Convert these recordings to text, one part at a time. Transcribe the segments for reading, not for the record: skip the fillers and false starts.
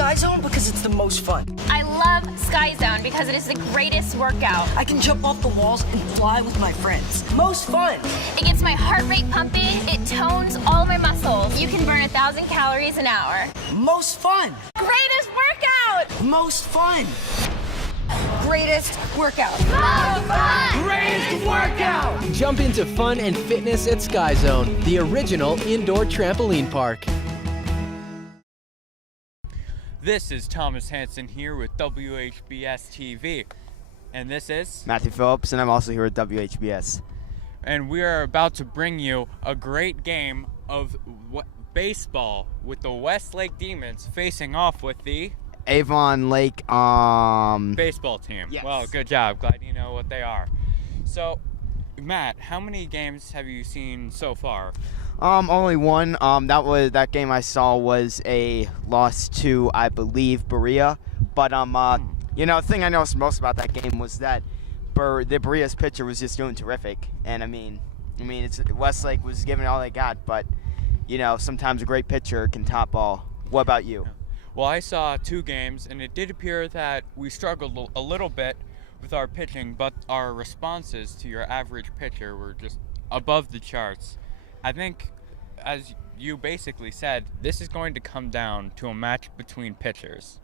Sky Zone because it's the most fun. I love Sky Zone because it is the greatest workout. I can jump off the walls and fly with my friends. Most fun. It gets my heart rate pumping. It tones all my muscles. You can burn 1,000 calories an hour. Most fun. Greatest workout. Most fun. Greatest workout. Most fun. Greatest workout. Jump into fun and fitness at Sky Zone, the original indoor trampoline park. This is Thomas Hansen here with WHBS TV, and this is Matthew Phillips, and I'm also here with WHBS. And we are about to bring you a great game of baseball with the Westlake Demons facing off with the Avon Lake baseball team. Yes. Well, good job. Glad you know what they are. So, Matt, how many games have you seen so far? Only one. That game I saw was a loss to, I believe, Berea. But the thing I noticed most about that game was that the Berea's pitcher was just doing terrific. And I mean, it's Westlake was giving it all they got, but sometimes a great pitcher can top all. What about you? Well, I saw 2 games, and it did appear that we struggled a little bit with our pitching, but our responses to your average pitcher were just above the charts. I think, as you basically said, this is going to come down to a match between pitchers.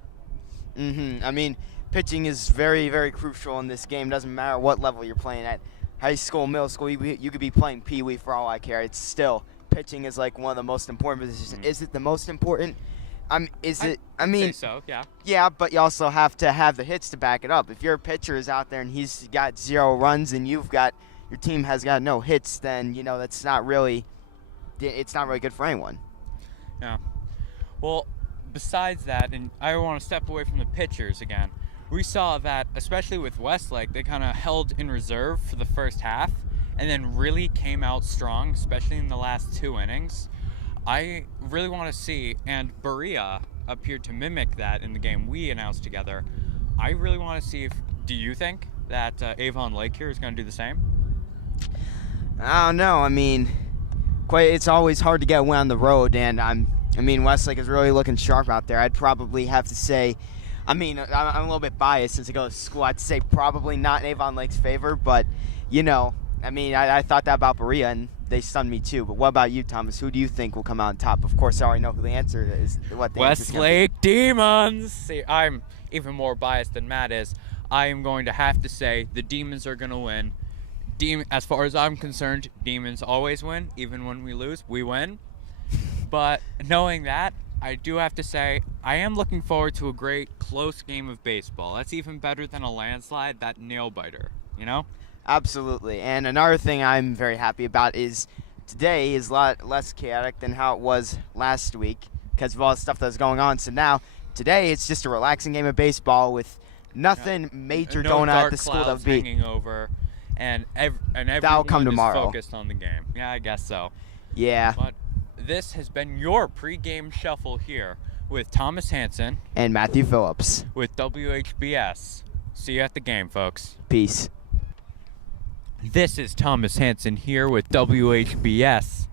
I mean, pitching is very, very crucial in this game. Doesn't matter what level you're playing at. High school, middle school, you could be playing Pee-wee for all I care. It's still, pitching is like one of the most important positions. Is it the most important? I say so, yeah. Yeah, but you also have to have the hits to back it up. If your pitcher is out there and he's got 0 runs and your team has got no hits, then it's not really good for anyone. Yeah. Well, besides that, and I want to step away from the pitchers again. We saw that, especially with Westlake, they kind of held in reserve for the first half and then really came out strong, especially in the last 2 innings. I really want to see, and Berea appeared to mimic that in the game we announced together. I really want to see do you think that Avon Lake here is going to do the same? I don't know. I mean, it's always hard to get a win on the road, and Westlake is really looking sharp out there. I'd probably have to say, I'm a little bit biased since I go to school. I'd say probably not in Avon Lake's favor, but I thought that about Berea, and they stunned me too. But what about you, Thomas? Who do you think will come out on top? Of course, I already know who the answer is. Westlake Demons. See, I'm even more biased than Matt is. I am going to have to say the Demons are going to win. As far as I'm concerned, Demons always win. Even when we lose, we win. But knowing that, I do have to say I am looking forward to a great close game of baseball. That's even better than a landslide, that nail biter, Absolutely. And another thing I'm very happy about is today is a lot less chaotic than how it was last week because of all the stuff that's going on. So now, today, it's just a relaxing game of baseball with nothing major going on at the school. That hanging over, and that'll come everyone is tomorrow. Focused on the game. Yeah, I guess so. Yeah. But this has been your pregame shuffle here with Thomas Hansen and Matthew Phillips with WHBS. See you at the game, folks. Peace. This is Thomas Hansen here with WHBS.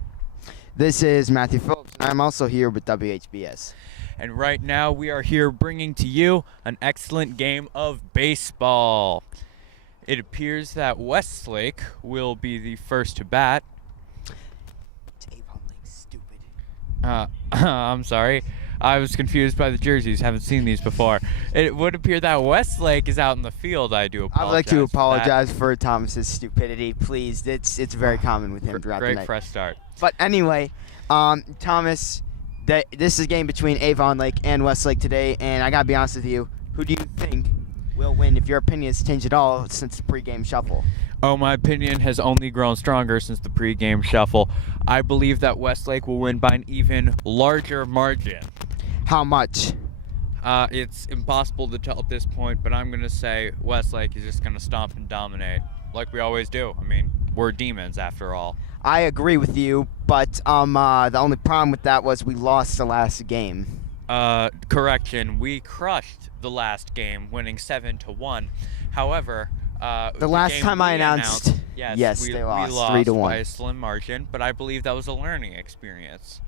This is Matthew Phillips, and I'm also here with WHBS. And right now we are here bringing to you an excellent game of baseball. It appears that Westlake will be the first to bat. Avon Lake's stupid. I'm sorry. I was confused by the jerseys. Haven't seen these before. It would appear that Westlake is out in the field. I do apologize. I'd like to apologize for Thomas's stupidity, please. It's very common with him throughout the night. Great fresh start. But anyway, Thomas, this is a game between Avon Lake and Westlake today, and I gotta be honest with you. Who do you think will win? If your opinion has changed at all since the pregame shuffle. Oh, my opinion has only grown stronger since the pregame shuffle. I believe that Westlake will win by an even larger margin. How much? It's impossible to tell at this point, but I'm going to say Westlake is just going to stomp and dominate like we always do. We're demons after all. I agree with you, but the only problem with that was we lost the last game. Correction, we crushed the last game, winning 7-1. However, the last time I announced, yes, they lost we lost 3-1 by a slim margin, but I believe that was a learning experience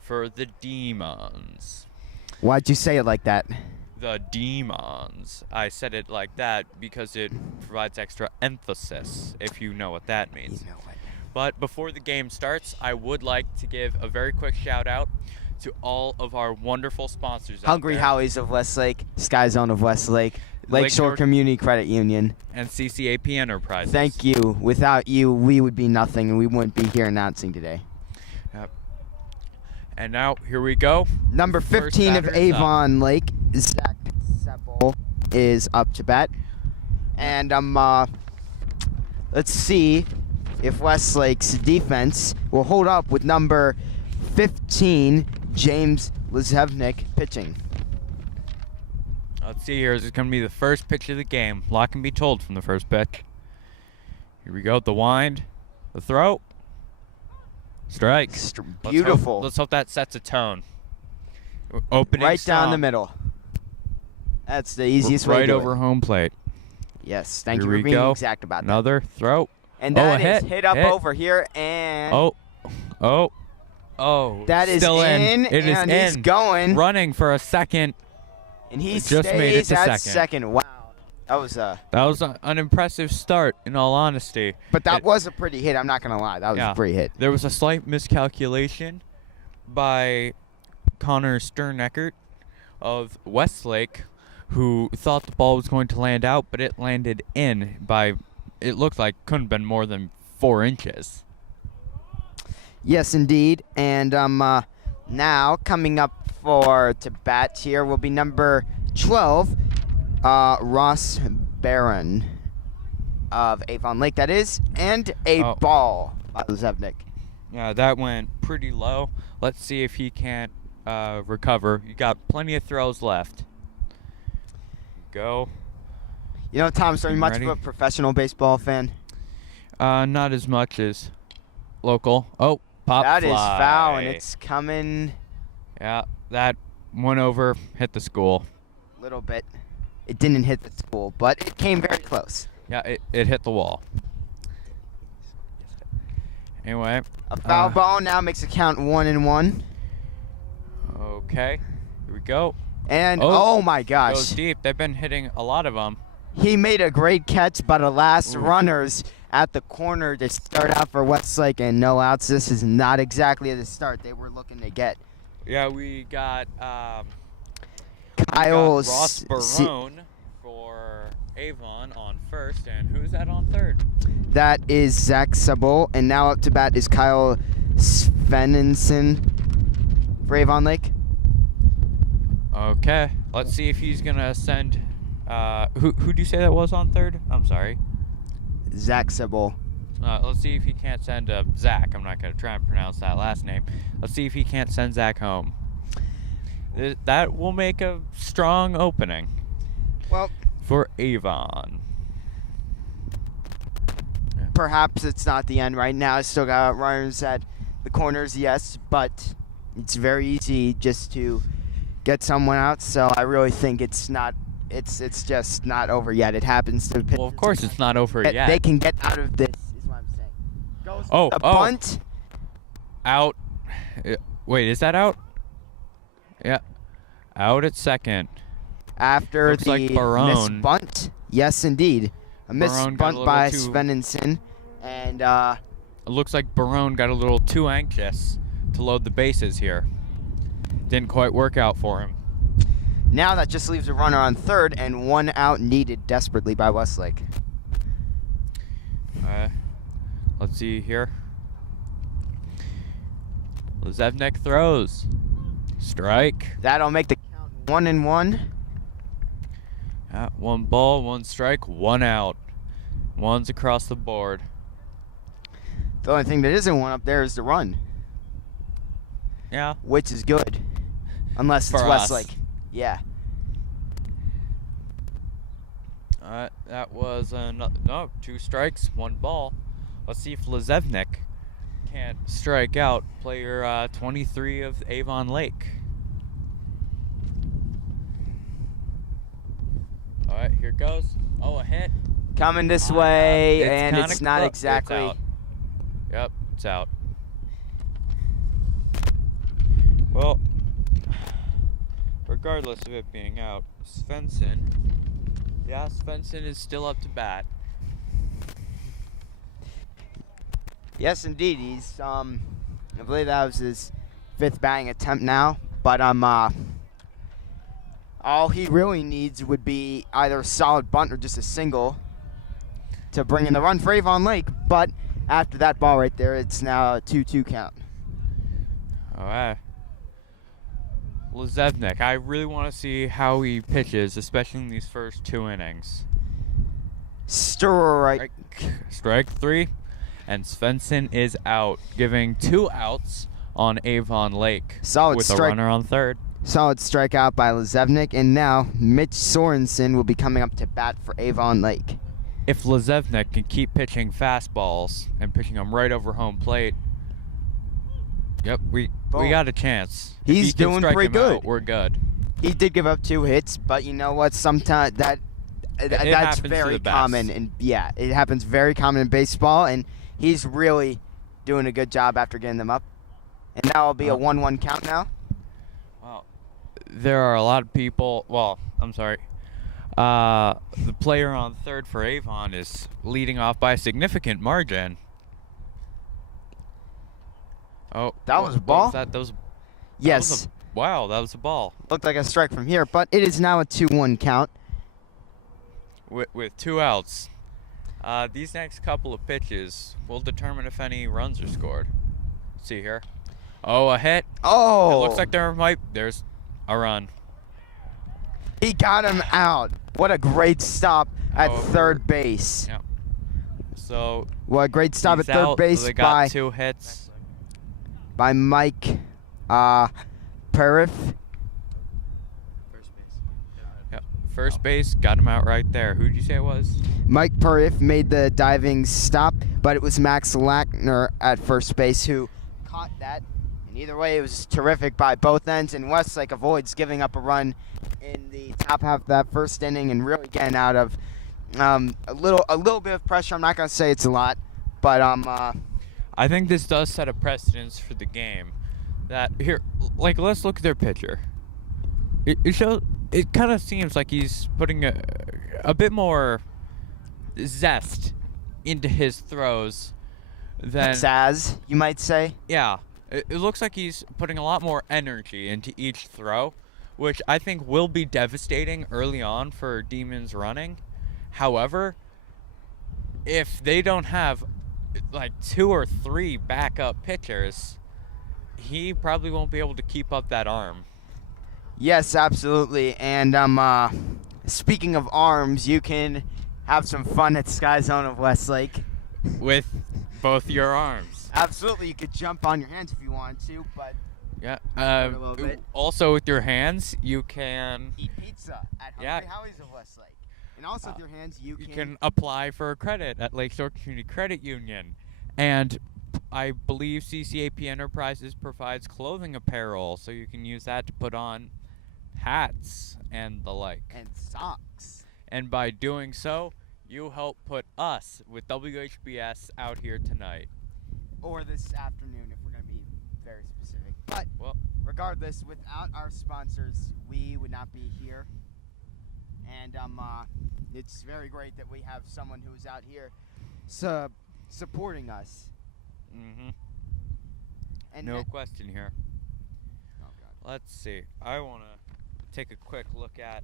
for the Demons. Why'd you say it like that? The demons. I said it like that because it provides extra emphasis, if you know what that means. You know what? But before the game starts, I would like to give a very quick shout out to all of our wonderful sponsors Hungry out there. Howies of Westlake, Sky Zone of Westlake, Lakeshore Community Credit Union. And CCAP Enterprises. Thank you. Without you, we would be nothing, and we wouldn't be here announcing today. Yep. And now, here we go. Number First 15 of batter is up. Avon Lake, Zach Sebel, is up to bat. And let's see if Westlake's defense will hold up with number 15, James Lizevnik, pitching. Let's see here. This is going to be the first pitch of the game. A lot can be told from the first pitch. Here we go. The wind. The throw. Strike. Beautiful. Let's hope that sets a tone. Opening Right down strong. the middle. That's the easiest way to Right do over it. home plate. Yes, thank Here you we for being go. exact about that. Another throw. And Oh, that a is hit up hit. over here, and Oh. that is still in, It is and in. he's going. Running for a second. And he Just made it stays to at second. Wow. That was That was an impressive start, in all honesty. but that was a pretty hit. I'm not gonna lie. That was Yeah. a pretty hit. There was a slight miscalculation by Connor Sterneckert of Westlake, who thought the ball was going to land out, but it landed in by, it looked like couldn't have been more than 4 inches. Yes, indeed. And now coming up to bat here will be number 12, Ross Barron of Avon Lake. That is, and a ball by Lizevnik. Yeah, that went pretty low. Let's see if he can't recover. You got plenty of throws left. Go. You know, Thomas, are you much Ready? of a professional baseball fan? Not as much as local. Oh, pop That is fly. foul, and it's coming Yeah, that went over, hit the school. a little bit. It didn't hit the school, but it came very close. Yeah, it hit the wall. Anyway. A foul ball now makes it count 1-1. Okay, here we go. And, oh my Goes gosh. deep. They've been hitting a lot of them. He made a great catch, but alas, runners at the corner to start out for Westlake, and no outs. This is not exactly the start they were looking to get. Yeah, we got Kyle Ross Barone for Avon on first, and who's that on third? That is Zach Sabol, and now up to bat is Kyle Svenenson for Avon Lake. Okay, let's see if he's gonna send. Who'd you say that was on third? I'm sorry. Zach Sabol. Let's see if he can't send Zach. I'm not gonna try and pronounce that last name. Let's see if he can't send Zach home. That will make a strong opening. Well, for Avon. perhaps it's not the end right now. I still got runners at the corners, yes, but it's very easy just to get someone out. So I really think it's not. It's just not over yet. It happens to. Well, of course it's not over yet. They can get out of this. Is what I'm saying. Goes Oh, the bunt. Out. Wait, is that out? Yeah. Out at second. After Looks the like Barone. missed bunt. Yes, indeed. A missed Barone got a bunt little by too- Svenenson. And It looks like Barone got a little too anxious to load the bases here. Didn't quite work out for him. now that just leaves a runner on third and 1 out needed desperately by Westlake. Let's see here. Lizevnik throws. Strike. That'll make the count 1-1. 1 ball, 1 strike, 1 out. 1's across the board. The only thing that isn't 1 up there is the run, Yeah. which is good. Unless it's For us. Westlake. Yeah. That was no 2 strikes, 1 ball. Let's see if Lizevnik can't strike out player 23 of Avon Lake. All right, here goes. Oh, a hit. Coming this way, and kinda it's not close. exactly. It's out. Yep, it's out. Well, regardless of it being out, Svensson is still up to bat. Yes, indeed. He's I believe that was his 5th batting attempt now. But all he really needs would be either a solid bunt or just a single to bring in the run for Avon Lake. But after that ball right there, it's now a 2-2 count. All right. Lezevnik, I really want to see how he pitches, especially in these first 2 innings. Strike. Strike 3, and Svensson is out, giving 2 outs on Avon Lake Solid with strike. a runner on third. Solid strikeout by Lezevnik, and now Mitch Sorensen will be coming up to bat for Avon Lake. If Lezevnik can keep pitching fastballs and pitching them right over home plate, yep, we got a chance. If He's he can doing strike pretty him good. out, we're good. He did give up 2 hits, but you know what? Sometimes that's happens to very the best. common, and yeah, it happens very common in baseball. And he's really doing a good job after getting them up. And now it'll be a 1-1 count now. Well, there are a lot of people. Well, I'm sorry. The player on third for Avon is leading off by a significant margin. Oh, That was a what ball? was that? That was Yes, wow, that was a ball. looked like a strike from here, but it is now a 2-1 count. With 2 outs. These next couple of pitches will determine if any runs are scored. Let's see here. Oh, a hit. Oh, It looks like there's a run. he got him out. What a great stop at However- third base. Yeah. So What a great stop at he's third out, base so they got by 2 hits. Mike Periff. Yep. First base got him out right there. Who'd you say it was? Mike Periff made the diving stop, but it was Max Lackner at first base who caught that. And either way, it was terrific by both ends, and Westlake avoids giving up a run in the top half of that first inning and really getting out of a little bit of pressure. I'm not going to say it's a lot, but I think this does set a precedence for the game. That here, like, let's look at their pitcher. It kind of seems like he's putting a bit more zest into his throws than Zaz, you might say. yeah. It looks like he's putting a lot more energy into each throw, which I think will be devastating early on for Demons running. However, if they don't have like 2 or 3 backup pitchers, he probably won't be able to keep up that arm. Yes, absolutely. And speaking of arms, you can have some fun at Sky Zone of Westlake. With both your arms. Absolutely, you could jump on your hands if you wanted to, but Yeah. a little bit. Also, with your hands, you can eat pizza at Hungry Yeah. Howie's of Westlake. And also with your hands, you can apply for a credit at Lakeshore Community Credit Union, and I believe CCAP Enterprises provides clothing apparel, so you can use that to put on hats and the like. and socks. And by doing so, you help put us with WHBS out here tonight. Or this afternoon, if we're going to be very specific. But Well, regardless, without our sponsors, we would not be here. And it's very great that we have someone who is out here supporting us. And no question here. oh God. Let's see. I want to take a quick look at.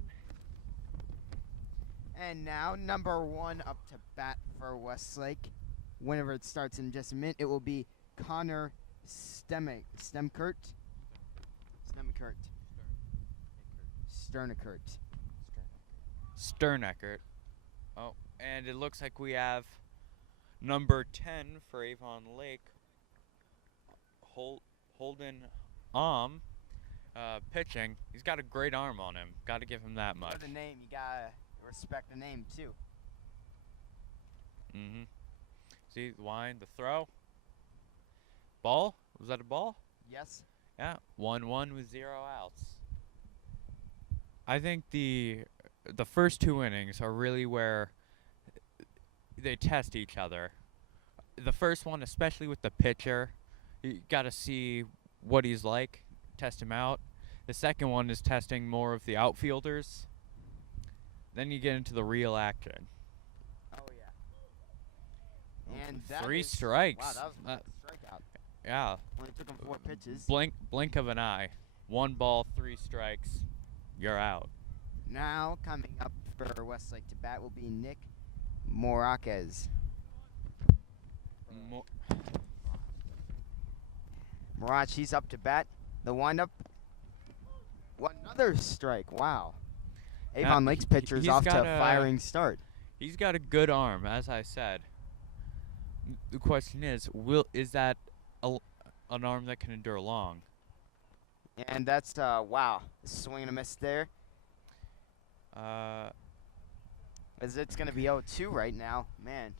And now, number 1 up to bat for Westlake. Whenever it starts in just a minute, it will be Connor Sternikert. Sterneckert. Oh, and it looks like we have number 10 for Avon Lake, Holden pitching. He's got a great arm on him. Got to give him that much. For the name, you gotta respect the name too. See, the wind, the throw. Ball? Was that a ball? Yes. Yeah, 1-1 with 0 outs. I think the first 2 innings are really where they test each other. The first one, especially with the pitcher, you got to see what he's like, test him out. The second one is testing more of the outfielders. Then you get into the real action. Oh yeah. And that 3 is- strikes. Wow, that was a strikeout. Yeah. Only took him 4 pitches. Blink of an eye. 1 ball, 3 strikes. You're out. Now coming up for Westlake to bat will be Nick Moraquez. Mirage, he's up to bat. The windup. Another strike. Wow. Avon Lake's pitcher's he's off to got a a- firing start. He's got a good arm, as I said. The question is that an arm that can endure long? And that's, wow. Swing and a miss there. As it's going to be 0-2 right now. Man.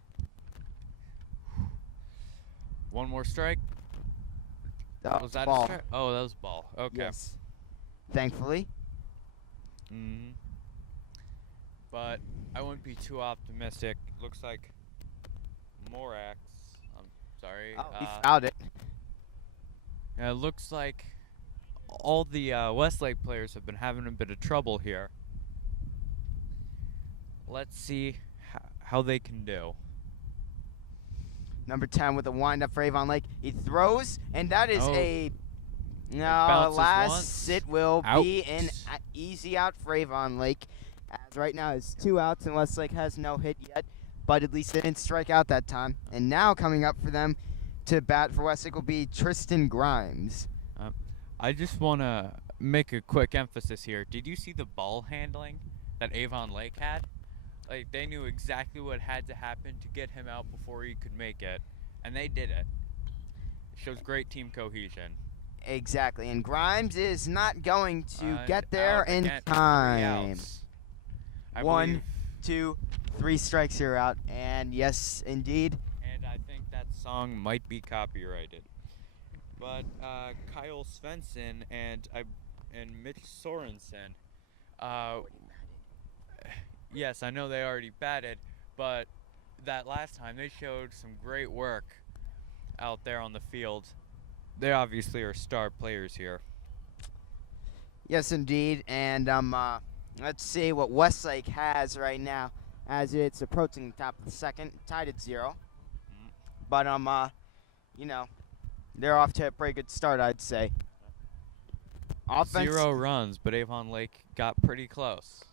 1 more strike. Was that ball. a strike? Oh, that was ball. Okay. Yes. Thankfully. hmm But I wouldn't be too optimistic. Looks like Morax. I'm sorry. Oh, he fouled it. Yeah, it looks like all the Westlake players have been having a bit of trouble here. Let's see how they can do. Number 10 with a windup for Avon Lake. He throws, and that is Oh. No, bounces last once. it will be an Out. easy out for Avon Lake. As right now it's 2 outs, and Westlake has no hit yet, but at least they didn't strike out that time. And now coming up for them to bat for Westlake will be Tristan Grimes. I just want to make a quick emphasis here. Did you see the ball handling that Avon Lake had? Like, they knew exactly what had to happen to get him out before he could make it, and they did it. It shows great team cohesion. Exactly, and Grimes is not going to get there Out in again, 3 time. outs. I 1, believe. 2, 3 strikes here out, and yes, indeed. And I think that song might be copyrighted. But Kyle Svensson and Mitch Sorensen, yes, I know they already batted, but that last time they showed some great work out there on the field. They obviously are star players here. Yes, indeed, and let's see what Westlake has right now as it's approaching the top of the second, tied at 0. But you know, they're off to a pretty good start, I'd say. Offense, 0 runs, but Avon Lake got pretty close.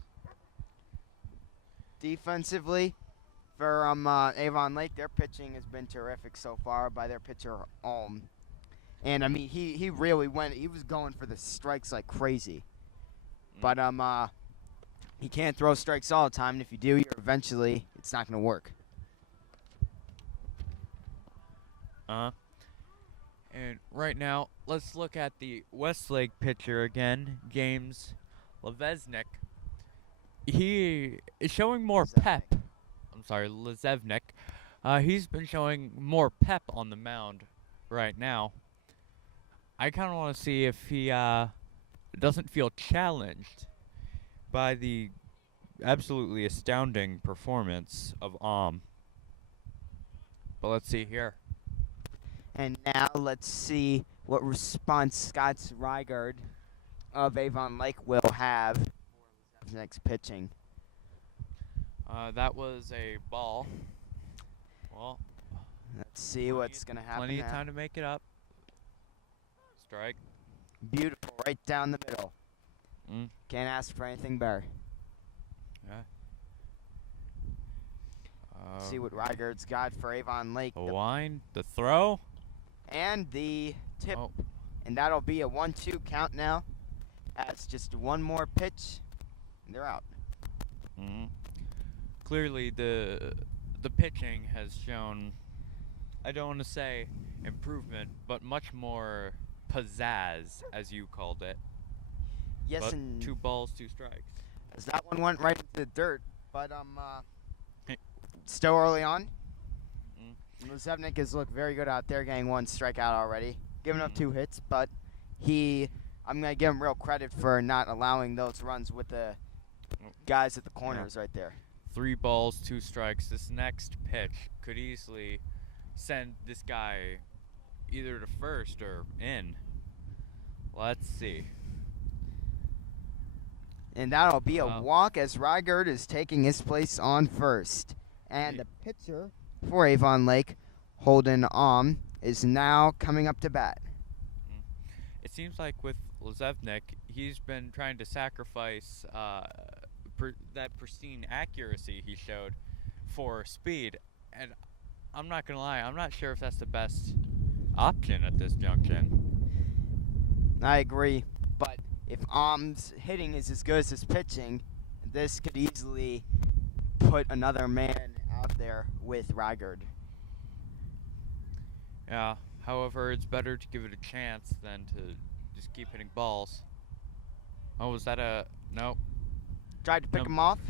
defensively, for Avon Lake, their pitching has been terrific so far by their pitcher and I mean he really he was going for the strikes like crazy. But he can't throw strikes all the time, and if you do, it's not going to work. And right now, let's look at the Westlake pitcher again, James Levesnik. He is showing more pep. I'm sorry, Lezevnik. He's been showing more pep on the mound right now. I kind of want to see if he doesn't feel challenged by the absolutely astounding performance of But let's see here. And now let's see what response Scott Rygard of Avon Lake will have for his next pitching. That was a ball. Well, Let's see what's going to happen plenty of now. time to make it up. Strike. Beautiful, right down the middle. Can't ask for anything better. Yeah. See what Rygard's got for Avon Lake. The line, the throw. And the tip. Oh. And that'll be a 1-2 count now. That's just one more pitch, and they're out. Clearly, the pitching has shown, I don't want to say improvement, but much more pizzazz, as you called it. Yes, But and 2 balls, 2 strikes. as that one went right into the dirt, but still early on. Lezevnik has looked very good out there, getting 1 strikeout already, giving up 2 hits, but I'm going to give him real credit for not allowing those runs with the guys at the corners right there. 3 balls, 2 strikes. This next pitch could easily send this guy either to first or in. Let's see. And that'll be a walk as Rygard is taking his place on first. And the pitcher for Avon Lake, Holden is now coming up to bat. It seems like with Lezevnik, he's been trying to sacrifice that pristine accuracy he showed for speed. And I'm not going to lie, I'm not sure if that's the best option at this junction. I agree, but if Ahm's hitting is as good as his pitching, this could easily put another man out there with Rygard. Yeah, however, it's better to give it a chance than to just keep hitting balls. Oh, was that a... No. Tried to pick him off?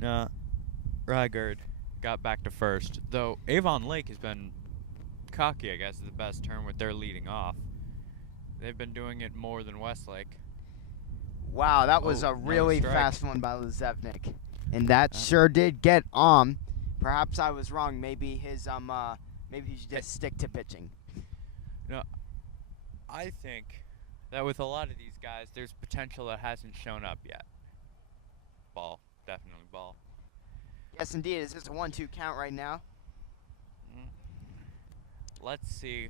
No. Rygard got back to first. Though Avon Lake has been cocky, I guess is the best term, with their leading off. They've been doing it more than Westlake. Wow, that was a really fast one by Lezevnik. And that sure did get Perhaps I was wrong. Maybe his maybe he should just stick to pitching. No, I think that with a lot of these guys, there's potential that hasn't shown up yet. Ball, definitely ball. Yes, indeed. Is this a 1-2 count right now? Let's see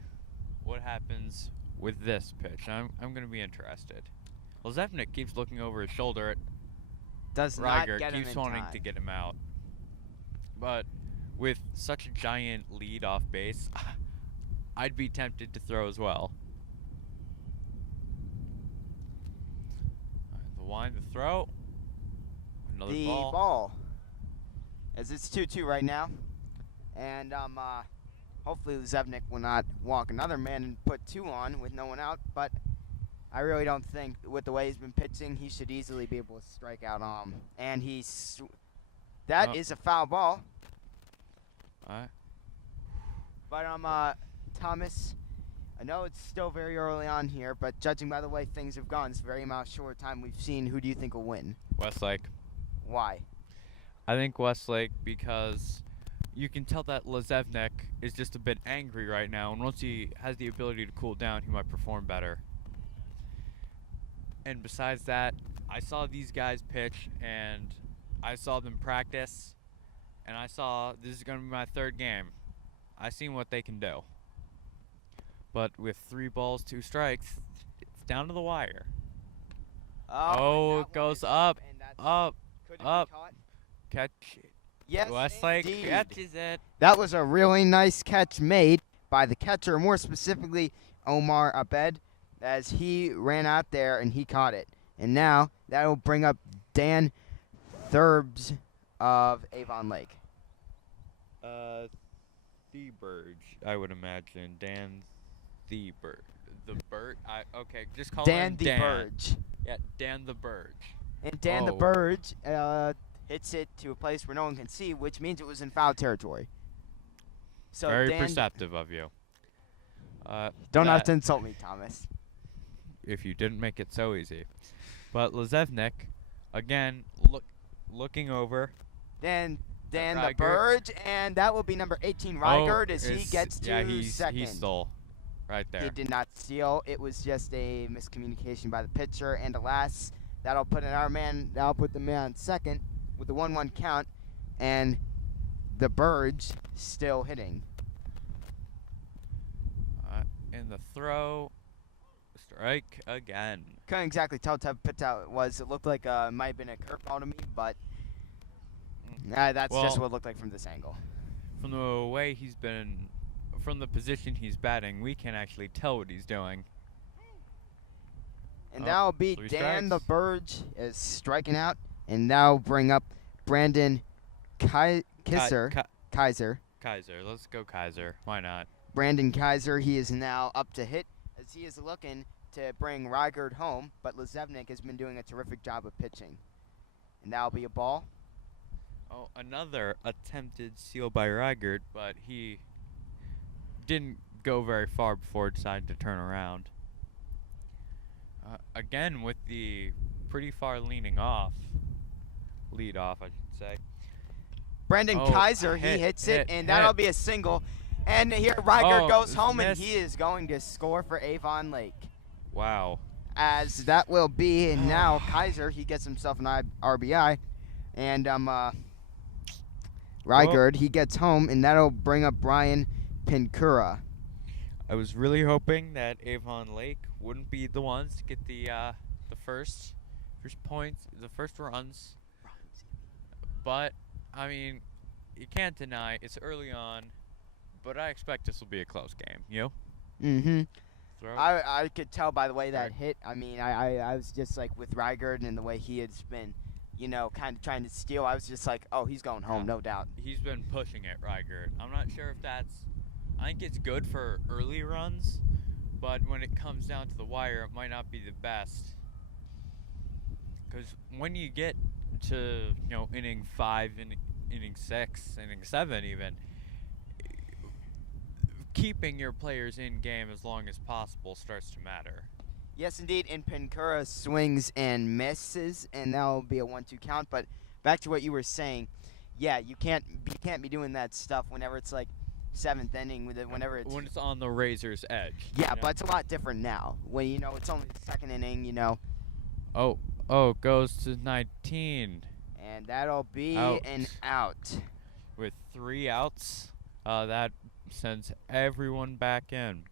what happens with this pitch. I'm going to be interested. Lezevnik keeps looking over his shoulder at Does not Rygard, get him keeps in wanting time. to get him out. But with such a giant lead off base, I'd be tempted to throw as well. The wind, the throw. Another The ball. As it's 2-2 right now. And hopefully Lezevnik will not walk another man and put 2 on with no one out, but I really don't think with the way he's been pitching, he should easily be able to strike out and that is a foul ball. Alright. But Thomas, I know it's still very early on here, but judging by the way things have gone, it's a very short time we've seen. Who do you think will win? Westlake. Why? I think Westlake because you can tell that Lezevnik is just a bit angry right now, and once he has the ability to cool down, he might perform better. And besides that, I saw these guys pitch, and I saw them practice, and I saw this is going to be my 3rd game. I seen what they can do. But with 3 balls, 2 strikes, it's down to the wire. Oh, it goes up, up, up. Catch. Yes, Westlake indeed. catches it. That was a really nice catch made by the catcher, more specifically Omar Abed, as he ran out there and he caught it. And now that will bring up Dan Thurbs of Avon Lake. Theberge, I would imagine. Dan Theberge. The Bird? Okay, just call Dan him the Dan. Burge. Yeah, Dan the Burge. And Dan the Burge hits it to a place where no one can see, which means it was in foul territory. So Very Dan perceptive of you. Don't have to insult me, Thomas. If you didn't make it so easy. But Lezevnik, again, looking over. Dan the Rygard. Burge, and that will be number 18, Rygard, as he gets to second. He stole right there. He did not steal. It was just a miscommunication by the pitcher. And alas, that'll put the man on second with the 1-1 count, and the Burge still hitting. In the throw, strike again. Couldn't exactly tell what type of pitch out it was. It looked like it might have been a curveball to me, but that's just what it looked like from this angle. From the way he's been, from the position he's batting, we can actually tell what he's doing. And that'll be 3 Dan the strikes. Burge is striking out, and that'll bring up Brandon Kaiser. Kaiser, let's go Kaiser. Why not? Brandon Kaiser, he is now up to hit as he is looking to bring Rygard home, but Lezevnik has been doing a terrific job of pitching. And that'll be a ball. Oh, another attempted steal by Rygard, but he didn't go very far before deciding to turn around. Again, with the pretty far lead off, I should say. Brandon Kaiser, he hits it, and that'll be a single. And here Rygard goes home, and he is going to score for Avon Lake. Wow. as that will be, and now Kaiser, he gets himself an RBI, and Rygard, he gets home, and that'll bring up Brian Pincura. I was really hoping that Avon Lake wouldn't be the ones to get the first points, the first runs. But I mean, you can't deny it's early on, but I expect this will be a close game. You? Mm-hmm. Throw. I could tell by the way that hit. I mean, I was just like with Rygard and the way he has been, kind of trying to steal. I was just like, oh, he's going home, no doubt. He's been pushing it, Rygard. I'm not sure if that's. I think it's good for early runs, but when it comes down to the wire, it might not be the best. Because when you get to inning 5, inning 6, inning 7, even. Keeping your players in game as long as possible starts to matter. Yes, indeed. And Pincura swings and misses, and that'll be a 1-2 count. But back to what you were saying, yeah, you can't be doing that stuff whenever it's like 7th inning, whenever it's when it's on the razor's edge. Yeah, but it's a lot different now. When it's only the 2nd inning, Oh, goes to 19. And that'll be an out. With 3 outs, that sends everyone back in.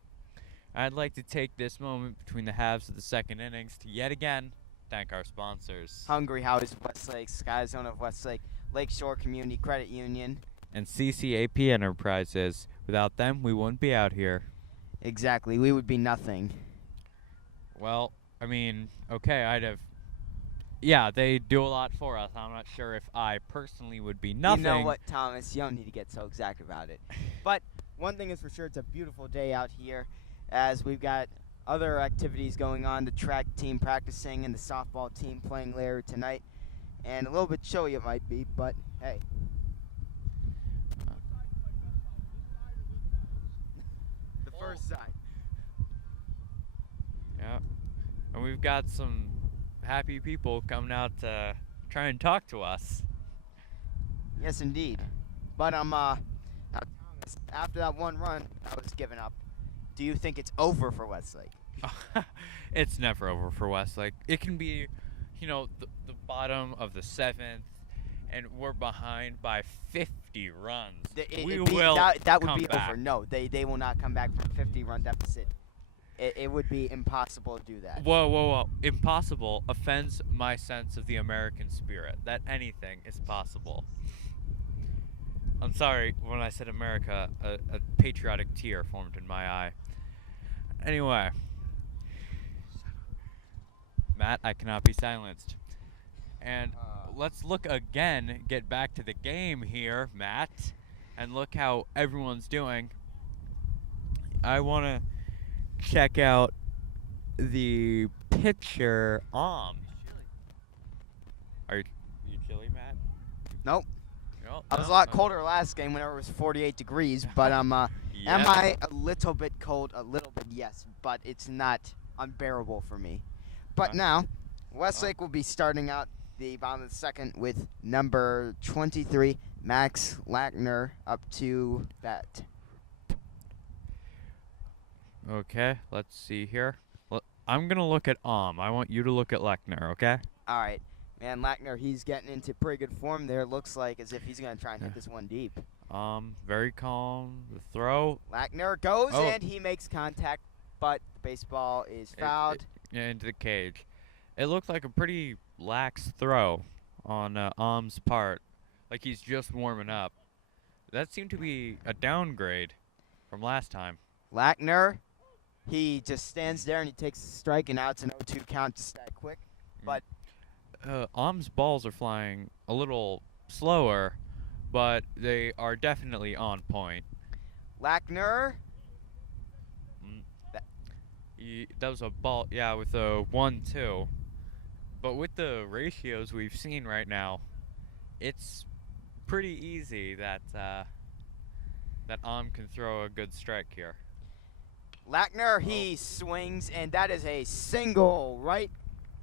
I'd like to take this moment between the halves of the 2nd innings to yet again thank our sponsors. Hungry Howie's Westlake, Sky Zone of Westlake, Lakeshore Community Credit Union. And CCAP Enterprises. Without them, we wouldn't be out here. Exactly. We would be nothing. Well, I mean, okay, yeah, they do a lot for us. I'm not sure if I personally would be nothing. You know what, Thomas? You don't need to get so exact about it. But one thing is for sure, it's a beautiful day out here as we've got other activities going on. The track team practicing and the softball team playing later tonight. And a little bit chilly it might be, but hey. The first side. Yeah. And we've got some happy people coming out to try and talk to us. Yes, indeed. But Thomas, after that one run, I was giving up. Do you think it's over for Westlake? It's never over for Westlake. It can be, the bottom of the 7th, and we're behind by 50 runs. We will that would come be back. over. No, they will not come back from a 50-run deficit. It would be impossible to do that. Whoa. Impossible offends my sense of the American spirit, that anything is possible. I'm sorry, when I said America, a patriotic tear formed in my eye. Anyway. Matt, I cannot be silenced. And let's get back to the game here, Matt, and look how everyone's doing. I want to check out the pitcher. Are you chilly, Matt? Nope. No, I was a lot colder last game whenever it was 48 degrees, but am I a little bit cold? A little bit, yes, but it's not unbearable for me. But now, Westlake will be starting out the bottom of the 2nd with number 23, Max Lackner, up to bat. Okay, let's see here. I'm going to look at I want you to look at Lackner, okay? All right. Man, Lackner, he's getting into pretty good form there. Looks like as if he's going to try and hit this one deep. Very calm. The throw. Lackner goes, and he makes contact, but the baseball is fouled. Into the cage. It looked like a pretty lax throw on Om's part. Like he's just warming up. That seemed to be a downgrade from last time. Lackner, he just stands there and he takes a strike, and now it's an 0-2 count just that quick. But Om's balls are flying a little slower, but they are definitely on point. Lackner. That was a ball, yeah, with a 1-2. But with the ratios we've seen right now, it's pretty easy that Om can throw a good strike here. Lackner, he swings, and that is a single right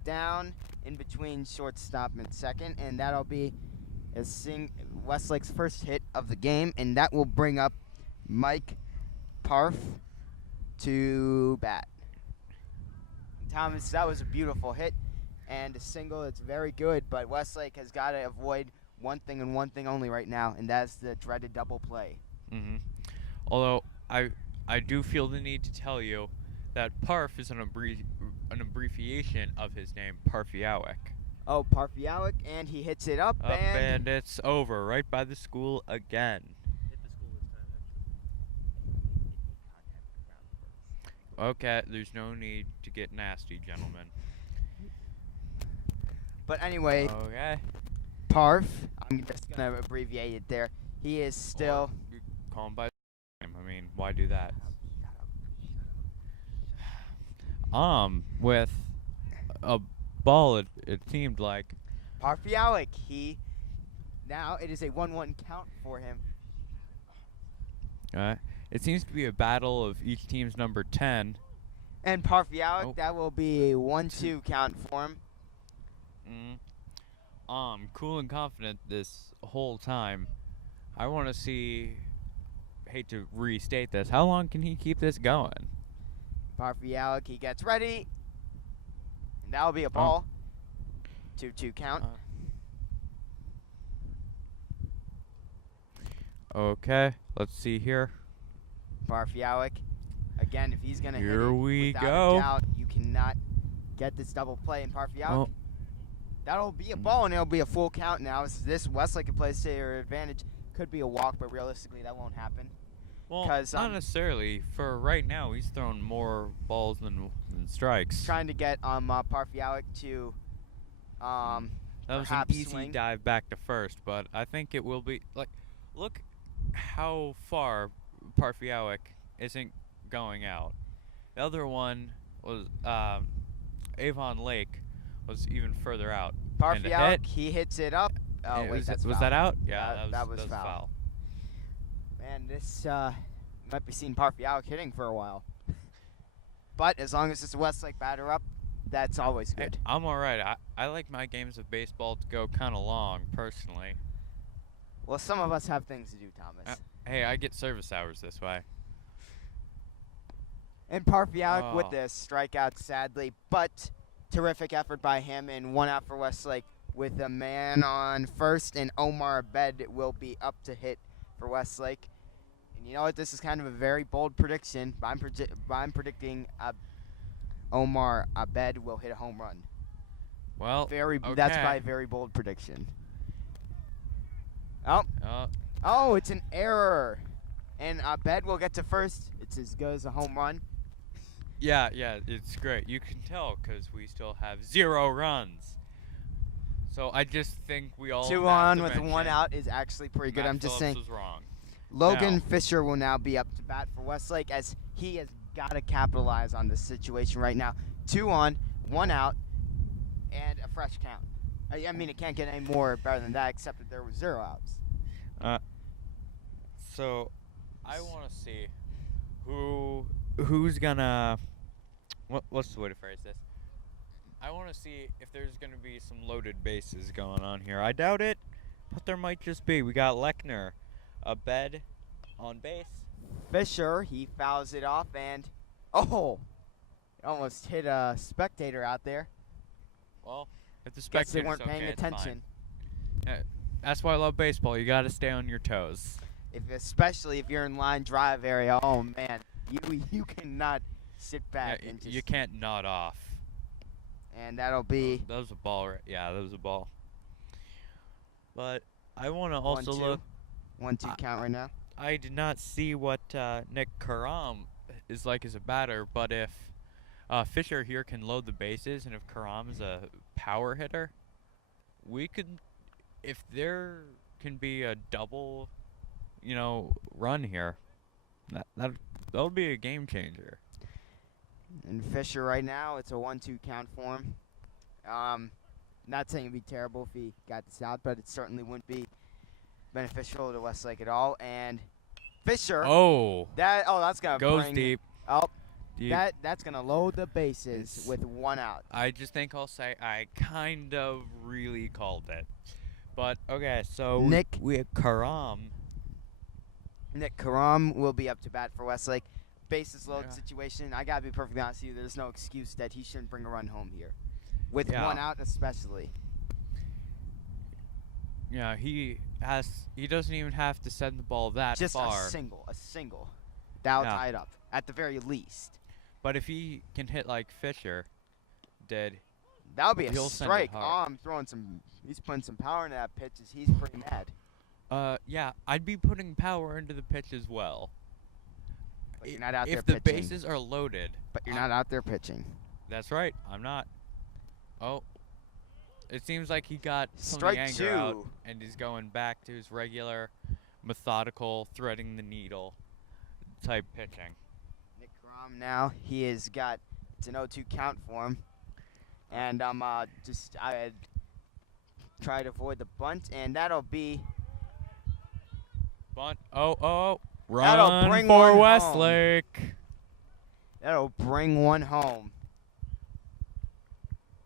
down in between shortstop and second, and that'll be Westlake's first hit of the game, and that will bring up Mike Parf to bat. Thomas, that was a beautiful hit and a single. It's very good, but Westlake has got to avoid one thing and one thing only right now, and that's the dreaded double play. Mm-hmm. Although I do feel the need to tell you that Parf is an abbreviation of his name, Parfiawick. Oh, Parfiawick, and he hits it up, And it's over right by the school again. Okay, there's no need to get nasty, gentlemen. But anyway, Okay. Parf, I'm just going to abbreviate it there. He is still... Or you call him by name. I mean, why do that? With a ball, it seemed like. Parfiawick, now it is a 1-1 count for him. It seems to be a battle of each team's number 10. And Parfiawick, Oh. that will be a 1-2 count for him. Cool and confident this whole time. I want to see, hate to restate this, how long can he keep this going? Parfiawick, he gets ready. And that will be a ball. 2-2 count. Okay, let's see here. Parfiawick, again, if he's going to hit Here it, we without go. a doubt, you cannot get this double play in Parfiawick. Oh. That'll be a ball, and it'll be a full count now. This Westlake can play to their advantage. Could be a walk, but realistically, that won't happen. Well, 'Cause, not necessarily. For right now, he's thrown more balls than strikes. Trying to get Parfiawick to That was an perhaps easy swing. dive back to first, but I think it will be like, look how far Parfiawick isn't going out. The other one was Avon Lake was even further out. And a Parfiawick, hit, he hits it up. Oh, and wait, was, that's was foul. that out? Yeah, That was foul. Man, this might be seeing Parfiawick hitting for a while. But as long as it's a Westlake batter up, that's always Hey, good. I'm alright. I like my games of baseball to go kind of long, personally. Well, some of us have things to do, Thomas. Hey, I get service hours this way. And Parfiawick with Oh. this strikeout, sadly, but terrific effort by him, and 1 out for Westlake with a man on first, and Omar Abed will be up to hit for Westlake. And you know what? This is kind of a very bold prediction, but I'm predicting Omar Abed will hit a home run. Well, That's okay. probably a very bold prediction. Oh, Uh, it's an error, and Abed will get to first. It's as good as a home run. yeah, it's great. You can tell because we still have 0 runs. So I just think we all 2 have on to with 1 mention out is actually pretty good. Matt I'm just Phillips saying. was wrong. Logan Now- Fisher will now be up to bat for Westlake, as he has got to capitalize on this situation right now. 2 on, 1 out, and a fresh count. I mean, it can't get any more better than that, except that there were 0 outs. So I want to see who's gonna what's the way to phrase this? I want to see if there's gonna be some loaded bases going on here. I doubt it, but there might just be. We got Lechner, Abed on base. Fisher, he fouls it off, and it almost hit a spectator out there. Well, if the Guess spectators they weren't okay, paying it's fine. attention. Yeah, that's why I love baseball. You got to stay on your toes. Especially if you're in line drive area. Oh man, you cannot sit back Yeah, and just. you can't nod off. And that'll be That was a ball, right? Yeah, that was a ball. But I want to also 1-2. look. 1-2 count right now. I did not see what Nick Karam is like as a batter, but if Fisher here can load the bases, and if Karam is a power hitter, we could, if there can be a double, run here, that'll be a game changer. And Fisher right now, it's a 1-2 count for him. Not saying it'd be terrible if he got this out, but it certainly wouldn't be beneficial to Westlake at all. And Fisher, Oh, that's gonna goes bring, deep. Oh, deep. that's gonna load the bases It's- with 1 out. I just think I'll say I kind of really called it. But okay, so we have Karam. Nick Karam will be up to bat for Westlake. bases load Yeah. situation, I gotta be perfectly honest with you. There's no excuse that he shouldn't bring a run home here, with Yeah. one out especially. Yeah, he doesn't even have to send the ball that Just far. a single. That'll Yeah. tie it up at the very least. But if he can hit like Fisher did, That'll be a He'll send it strike. Oh, hard. I'm throwing some. He's putting some power into that pitch. He's pretty mad. yeah, I'd be putting power into the pitch as well. But you're not out there If the pitching. bases are loaded. But you're not out there pitching. That's right. I'm not. Oh. It seems like he got some Strike of the anger out, two. and he's going back to his regular, methodical, threading the needle type pitching. Nick Crom now. He has got. It's an 0-2 count for him. And I try to avoid the bunt, and that'll be. Bunt. Oh. That'll Run bring for one home. Westlake. That'll bring one home.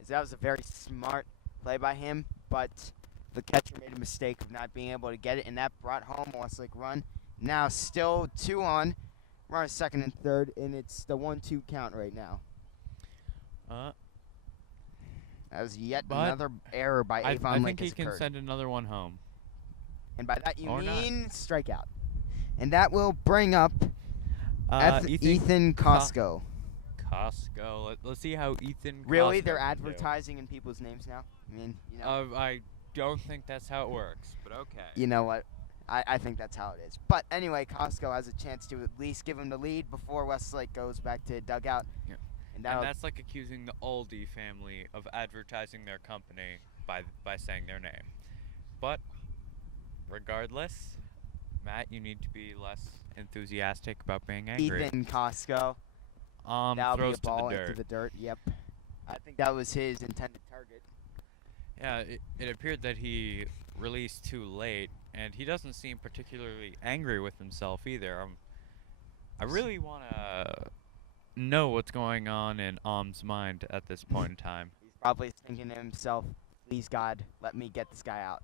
That was a very smart play by him, but the catcher made a mistake of not being able to get it, and that brought home a Westlake run. Now still 2 on. We're on second and third, and it's the 1-2 count right now. That was yet But another error by I Avon think he has can occurred. send another one home. And by that you Or not. mean strikeout. And that will bring up Ethan Ethan Costco. Costco. Let's see how Ethan. Really? Costco They're can do. advertising in people's names now? I mean, you know. I don't think that's how it works, but okay. You know what? I think that's how it is. But anyway, Costco has a chance to at least give him the lead before Westlake goes back to dugout. Yeah. And And that's like accusing the Aldi family of advertising their company by saying their name. But regardless, Matt, you need to be less enthusiastic about being angry. Ethan Costco. That'll be Throws a ball to the dirt. into the dirt. Yep. I think that was his intended target. Yeah, it appeared that he released too late, and he doesn't seem particularly angry with himself either. I really want to know what's going on in Om's mind at this point in time. He's probably thinking to himself, please God, let me get this guy out.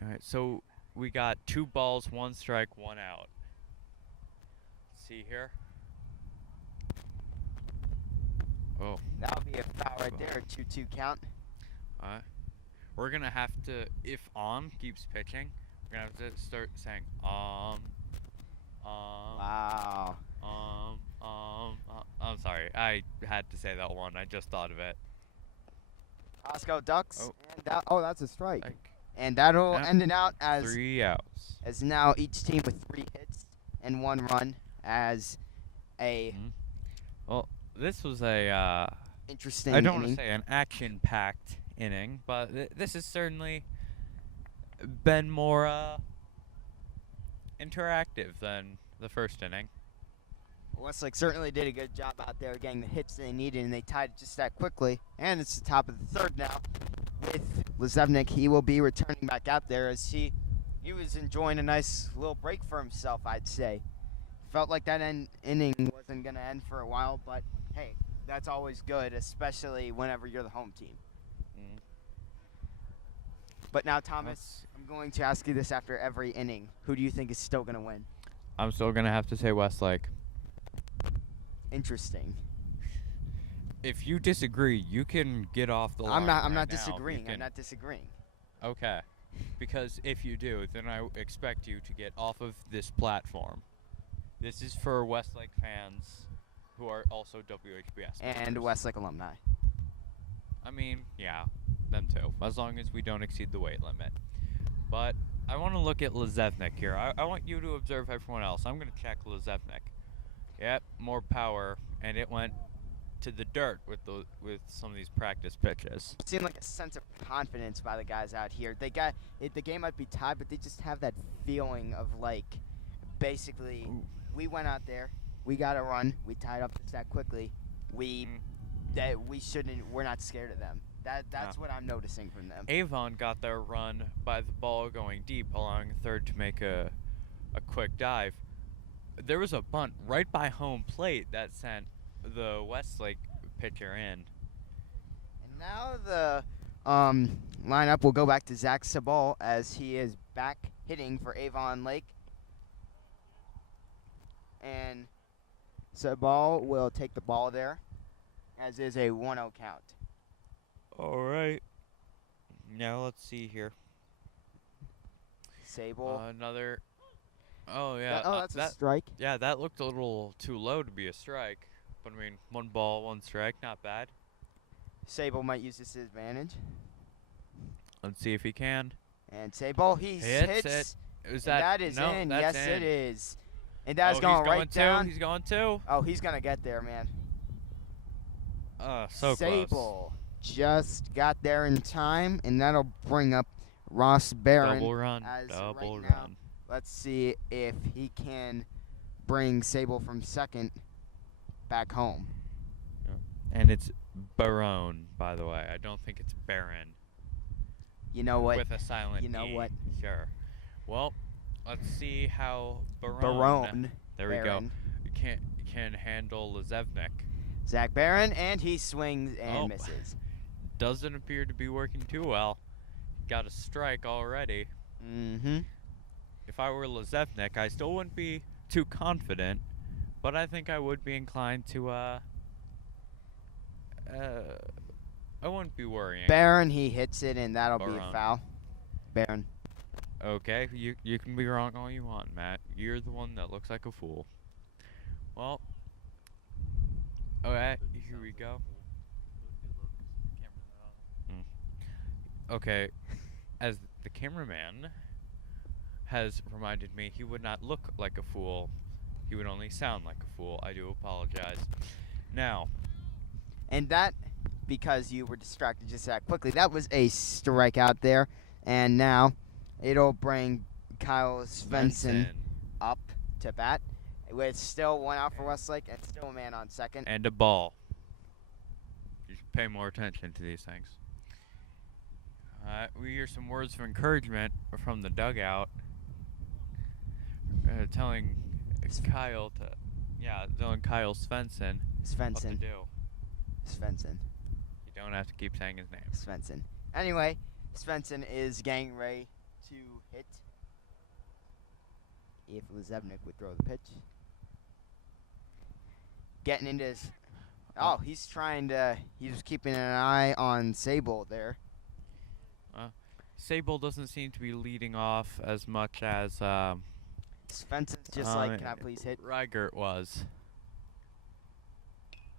All right, so we got 2 balls, 1 strike, 1 out. Let's see here. Oh. That'll be a foul right there, 2-2 count. We're going to have to, if Om keeps pitching, we're going to have to start saying Wow. I'm sorry. I had to say that one. I just thought of it. Costco ducks. Oh. And that's a strike. Like, And that'll yeah. end it out as 3 outs. now each team with 3 hits and 1 run as a Well, this was a interesting I don't want to inning. say an action-packed inning, but this has certainly been more interactive than the first inning. Westlake certainly did a good job out there getting the hits they needed, and they tied it just that quickly. And it's the top of the third now with Lezevnik. He will be returning back out there as he was enjoying a nice little break for himself, I'd say. Felt like that inning wasn't going to end for a while, but hey, that's always good, especially whenever you're the home team. But now, Thomas, I'm going to ask you this after every inning. Who do you think is still going to win? I'm still going to have to say Westlake. Interesting. If you disagree, you can get off the line. I'm not right now. disagreeing. You I'm not disagreeing. Okay. Because if you do, then I expect you to get off of this platform. This is for Westlake fans who are also WHBS And members. Westlake alumni. I mean, yeah, them too. As long as we don't exceed the weight limit. But I want to look at Lezevnik here. I want you to observe everyone else. I'm going to check Lezevnik. Yep, more power, and it went to the dirt with some of these practice pitches. It seemed like a sense of confidence by the guys out here. They got it, the game might be tied, but they just have that feeling of like, basically, we went out there, we got a run, we tied up this that quickly. We're not scared of them. That's what I'm noticing from them. Avon got their run by the ball going deep, allowing third to make a quick dive. There was a bunt right by home plate that sent the Westlake pitcher in. And now the lineup will go back to Zach Sabal as he is back hitting for Avon Lake. And Sabal will take the ball there, as is a 1-0 count. All right. Now let's see here. Sable. Another. Oh yeah. That's a strike. Yeah, that looked a little too low to be a strike. But I mean, 1 ball, 1 strike, not bad. Sable might use this advantage. Let's see if he can. And Sable, he hits. It. Is And that is no, in. That's Yes, in. it is. And that's he's going right too. down. He's going too. Oh, he's going to get there, man. So Sable just got there in time, and that'll bring up Ross Barron. Double run. As Double right run. now, let's see if he can bring Sable from second back home. And it's Barone, by the way. I don't think it's Baron. You know what? With a silent You know E. what? Sure. Well, let's see how Barone. There we Barron. go. Can handle Lezevnik. Zach Barron, and he swings and Oh. misses. Doesn't appear to be working too well. Got a strike already. Mm-hmm. If I were Lezevnik, I still wouldn't be too confident, but I think I would be inclined to I wouldn't be worrying. Barron, he hits it, and that'll be a Barone. foul. Barron. Okay, you can be wrong all you want, Matt. You're the one that looks like a fool. Well, okay, here we go. Okay, as the cameraman has reminded me, he would not look like a fool. He would only sound like a fool. I do apologize. Now, And that, because you were distracted just that quickly, that was a strikeout there. And now it'll bring Kyle Svensson up to bat with still 1 out for Westlake and still a man on second. and a ball. You should pay more attention to these things. We hear some words of encouragement from the dugout, telling Kyle Svensson what to Svensson. do. Svensson. You don't have to keep saying his name. Svensson. Anyway, Svensson is getting ready to hit. If Lezevnik would throw the pitch. Getting into his... Oh, he's trying to... He's keeping an eye on Sable there. Sable doesn't seem to be leading off as much as Svensson's just like, can I please hit? Reigert was.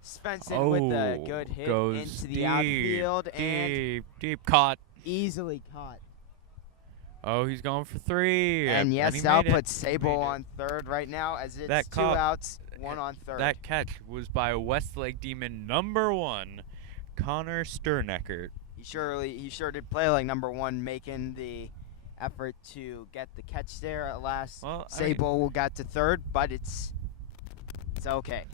Svensson with a good hit goes into the deep, outfield and deep caught. easily caught. Oh, he's going for 3. And yes, he that'll made it. put Sable Made it. on third right now as it's That 2 caught- outs, 1 on third. That catch was by Westlake Demon #1, Connor Sterneckert. He sure did play like number 1, making the effort to get the catch there at last. Well, I mean- Sable got to third, but it's okay.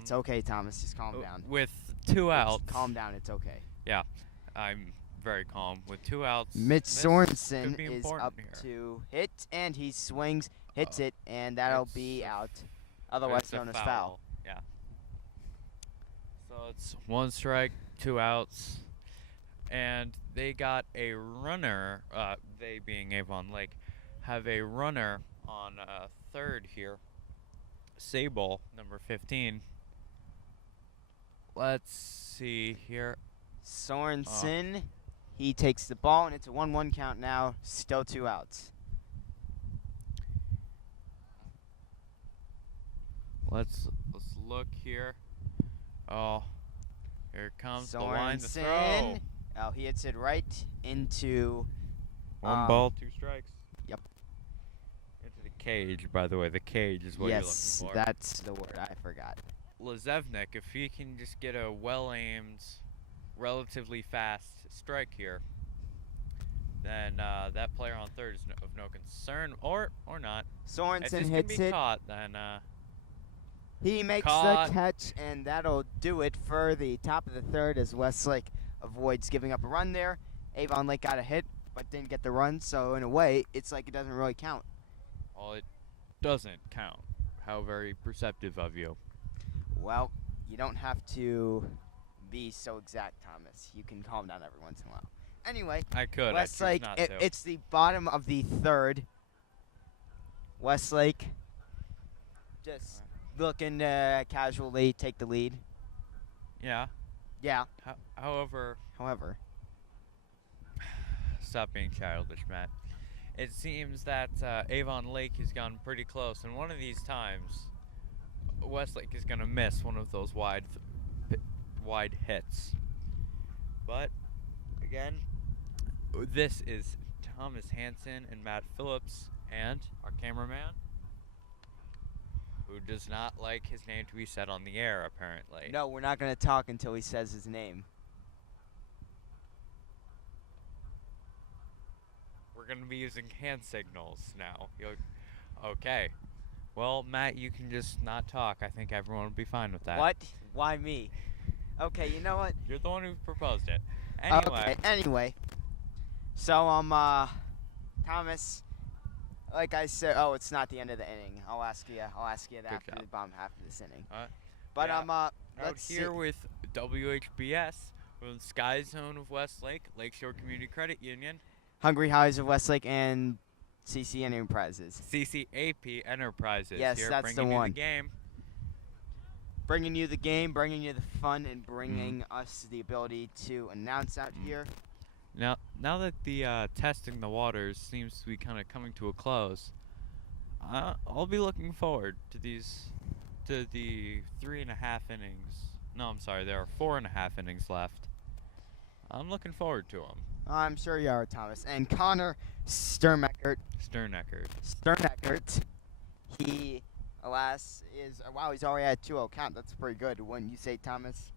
It's okay, Thomas. Just calm down. With 2 outs. Just calm down. It's okay. Yeah, I'm very calm. With 2 outs, Mitch this Sorensen could be is important up here. to hit, and he swings, hits it, and that'll It's be a- out. Otherwise It's a known as foul. Yeah. So it's 1 strike, 2 outs, and they got a runner. They being Avon Lake, have a runner on third here. Sable, number 15. Let's see here. Sorensen, he takes the ball, and it's a 1-1 count now. Still 2 outs. Let's look here. Oh, here comes the line to throw. Sorensen. Oh, he hits it right into. 1 ball, 2 strikes. Yep. Into the cage, by the way. The cage is what Yes, you're looking for. that's the word. I forgot. Lezevnik, if he can just get a well-aimed, relatively fast strike here, then that player on third is of no concern, or not. If Sorensen this can hits be it. caught, then He makes Caught. the catch, and that'll do it for the top of the third as Westlake avoids giving up a run there. Avon Lake got a hit, but didn't get the run, so in a way, it's like it doesn't really count. well, it doesn't count. How very perceptive of you. Well, you don't have to be so exact, Thomas. You can calm down every once in a while. anyway, I could. Westlake, I choose not to. it's the bottom of the third. Westlake just looking to casually take the lead. Yeah. Yeah. However, stop being childish, Matt. It seems that Avon Lake has gone pretty close, and one of these times, Westlake is going to miss one of those wide hits. But again, this is Thomas Hansen and Matt Phillips and our cameraman, who does not like his name to be said on the air, apparently. No, we're not going to talk until he says his name. We're going to be using hand signals now. Okay. Well, Matt, you can just not talk. I think everyone will be fine with that. What? Why me? Okay, you know what? You're the one who proposed it. Anyway. Okay, anyway. So, Thomas, like I said, it's not the end of the inning. I'll ask you that after the bottom half of this inning. But, yeah. let's see. Out here with WHBS, we're in the Sky Zone of Westlake, Lakeshore Community Credit Union. Hungry Highs of Westlake and CC Enterprises. CCAP Enterprises. Yes, here, that's the bringing you one. The game. Bringing you the game, bringing you the fun, and bringing us the ability to announce out here. Now that the testing the waters seems to be kind of coming to a close, I'll be looking forward to the 3.5 innings. No, I'm sorry, there are 4.5 innings left. I'm looking forward to them. I'm sure you are, Thomas. And Connor Sternekert, he, alas, he's already at 2-0 count. That's pretty good, wouldn't you say, Thomas?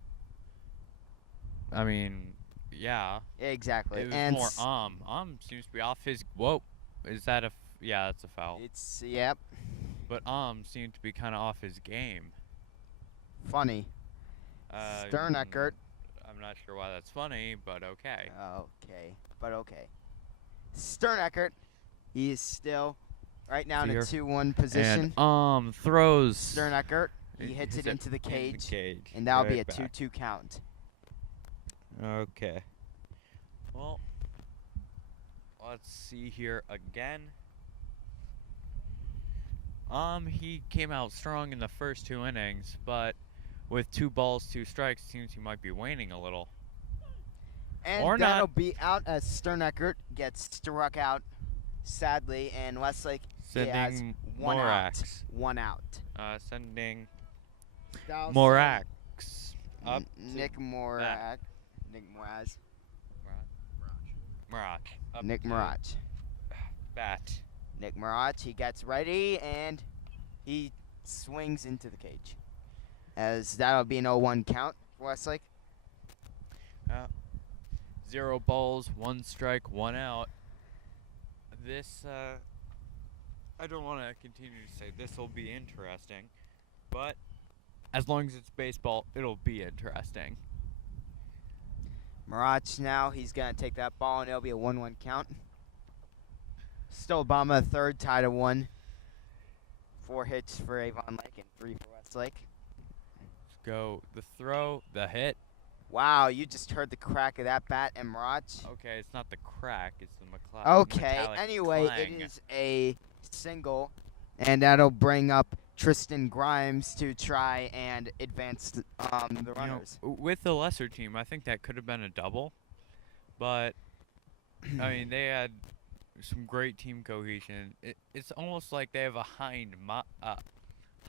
I mean, yeah. Exactly. It was and more seems to be off his. Whoa, is that a? Yeah, that's a foul. It's yep. But seemed to be kind of off his game. Funny. Sternekert. I'm not sure why that's funny, but okay. Okay. Sternekert, he is still right now in a Here. 2-1 position. And throws. Sternekert, he hits it into the cage, and that'll be a 2-2 count. Okay. Well, let's see here again. He came out strong in the first 2 innings, but with 2 balls, 2 strikes, seems he might be waning a little. And or that'll not. be out as Sternekert gets struck out, sadly, and Westlake has Sending one out. Morax. One out. Sending That'll Morax up send Nick Morax. Nick Moraz. Mirage. Nick Mirage. Bat. Nick Mirage, he gets ready, and he swings into the cage. As that'll be an 0-1 count for Westlake. 0 balls, 1 strike, 1 out. This, I don't want to continue to say this will be interesting, but as long as it's baseball, it'll be interesting. Mirage now, he's going to take that ball, and it'll be a 1-1 count. Still Obama, third, tied at 1. 4 hits for Avon Lake and 3 for Westlake. Let's go. The throw, the hit. Wow, you just heard the crack of that bat and Mirage. Okay, it's not the crack, it's the Okay, metallic anyway, clang. it is a single, and that'll bring up Tristan Grimes to try and advance the runners. With the lesser team, I think that could have been a double, but I mean, they had some great team cohesion. It's almost like they have a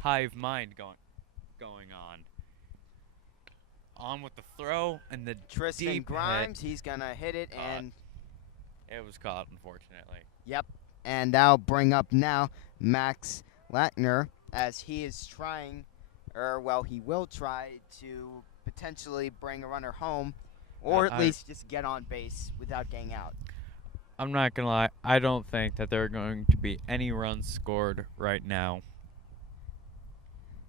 hive mind going on. On with the throw and the Tristan deep Grimes, hit. he's gonna hit it, and It was caught, unfortunately. yep, and that'll bring up now Max Lackner, as he is trying, he will try to potentially bring a runner home, or at least just get on base without getting out. I'm not gonna lie, I don't think that there are going to be any runs scored right now.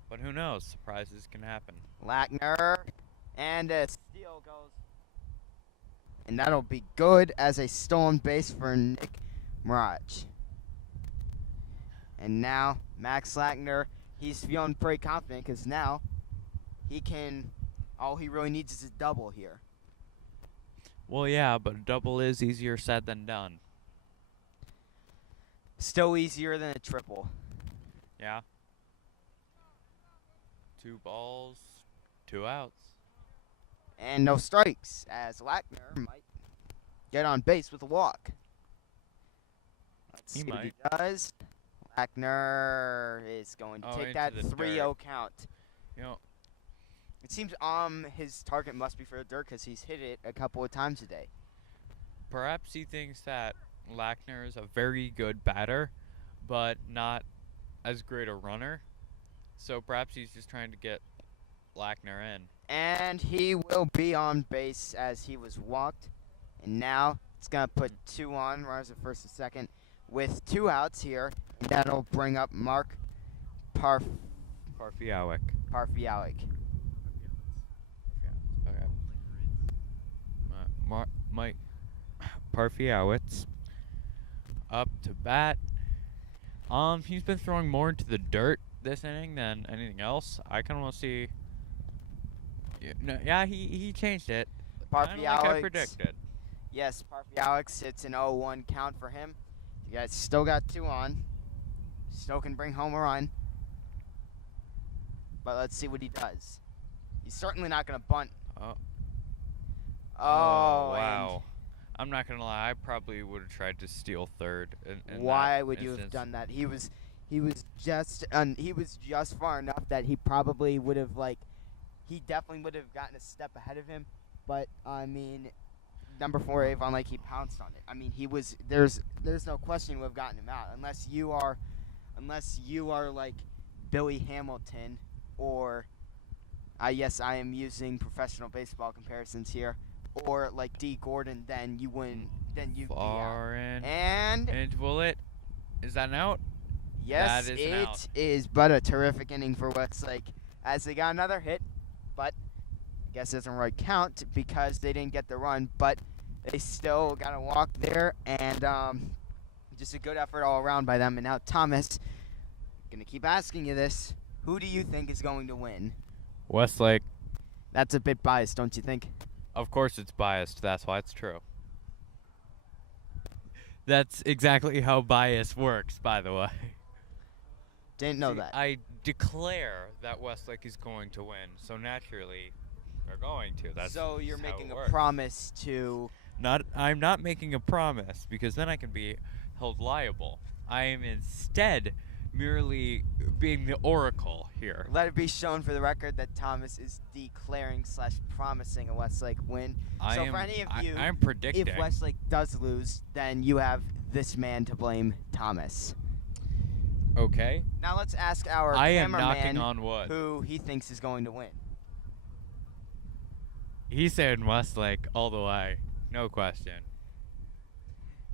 But who knows? Surprises can happen. Lackner, and a steal goes. And that'll be good as a stolen base for Nick Mirage. And now, Max Lackner, he's feeling pretty confident because now he can, all he really needs is a double here. Well, yeah, but a double is easier said than done. Still easier than a triple. Yeah. 2 balls, 2 outs. And no strikes, as Lackner might get on base with a walk. Let's He see what he might. does. Lackner is going to take into that the 3-0 count. You know, It seems his target must be for the dirt because he's hit it a couple of times today. perhaps he thinks that Lackner is a very good batter, but not as great a runner. So perhaps he's just trying to get Lackner in. And he will be on base as he was walked. And now it's going to put 2 on, runners at first and second, with 2 outs here. And that'll bring up Mark Parfialik. Parfialik. Okay. Mike Parfiowicz up to bat. He's been throwing more into the dirt this inning than anything else. I kind of want to see. Yeah, he changed it. Kinda like I Parfialik. predicted. Yes, Parfialik. It's an 0-1 count for him. You guys still got 2 on. Still can bring home a run. But let's see what he does. He's certainly not going to bunt. Oh. Oh, Wow. I'm not gonna lie. I probably would have tried to steal third. In Why that would you have instance. done that? He was just far enough that he probably would have he definitely would have gotten a step ahead of him. But I mean, number 4 Avon, he pounced on it. I mean, he was there's no question would have gotten him out unless you are like Billy Hamilton or yes, I am using professional baseball comparisons here. Or like D. Gordon, then you wouldn't. Then you'd be out. Far in. And will it? Is that an out? yes, That is an out. it is but a terrific inning for Westlake as they got another hit, but I guess it doesn't really count because they didn't get the run, but they still got a walk there, and just a good effort all around by them. And now Thomas, gonna keep asking you this: who do you think is going to win? Westlake. That's a bit biased, don't you think? Of course it's biased. That's why it's true. That's exactly how bias works, by the way. Didn't know See, that. I declare that Westlake is going to win, so naturally they're going to. That's So you're just how making it a works. promise to. I'm not making a promise because then I can be held liable. I am instead merely being the oracle here. Let it be shown for the record that Thomas is declaring / promising a Westlake win. So for any of you, I'm predicting. if Westlake does lose, then you have this man to blame, Thomas. Okay. Now let's ask our I am cameraman knocking on wood. who he thinks is going to win. He's saying Westlake all the way. No question.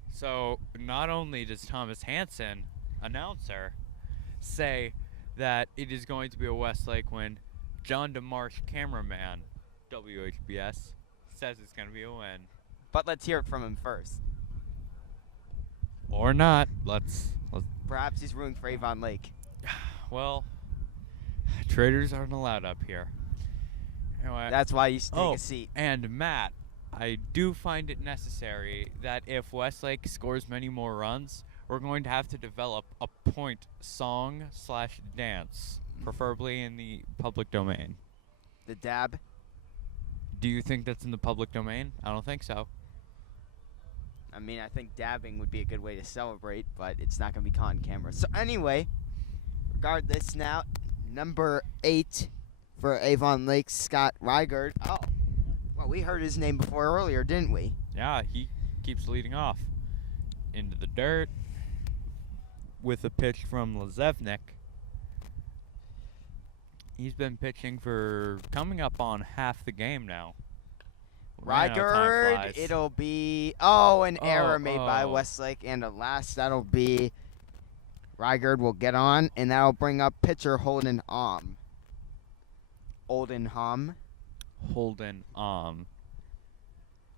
So not only does Thomas Hansen, announcer, say that it is going to be a Westlake win, John DeMarsh, cameraman, WHBS, says it's going to be a win. But let's hear it from him first. Or not. Let's Perhaps he's rooting for Avon Lake. well, traders aren't allowed up here. Anyway, That's why you should take a seat. And Matt, I do find it necessary that if Westlake scores many more runs, we're going to have to develop a point song / dance, preferably in the public domain. The dab. Do you think that's in the public domain? I don't think so. I mean, I think dabbing would be a good way to celebrate, but it's not going to be caught on camera. So anyway, regardless now, number 8 for Avon Lake, Scott Rygaard. Oh, well, we heard his name before earlier, didn't we? Yeah, he keeps leading off into the dirt with a pitch from Lazevnik. He's been pitching for coming up on half the game now. Man, how time Rygaard, flies. it'll be, an error made by oh. Westlake, and at last that'll be Rygaard will get on, and that'll bring up pitcher Holden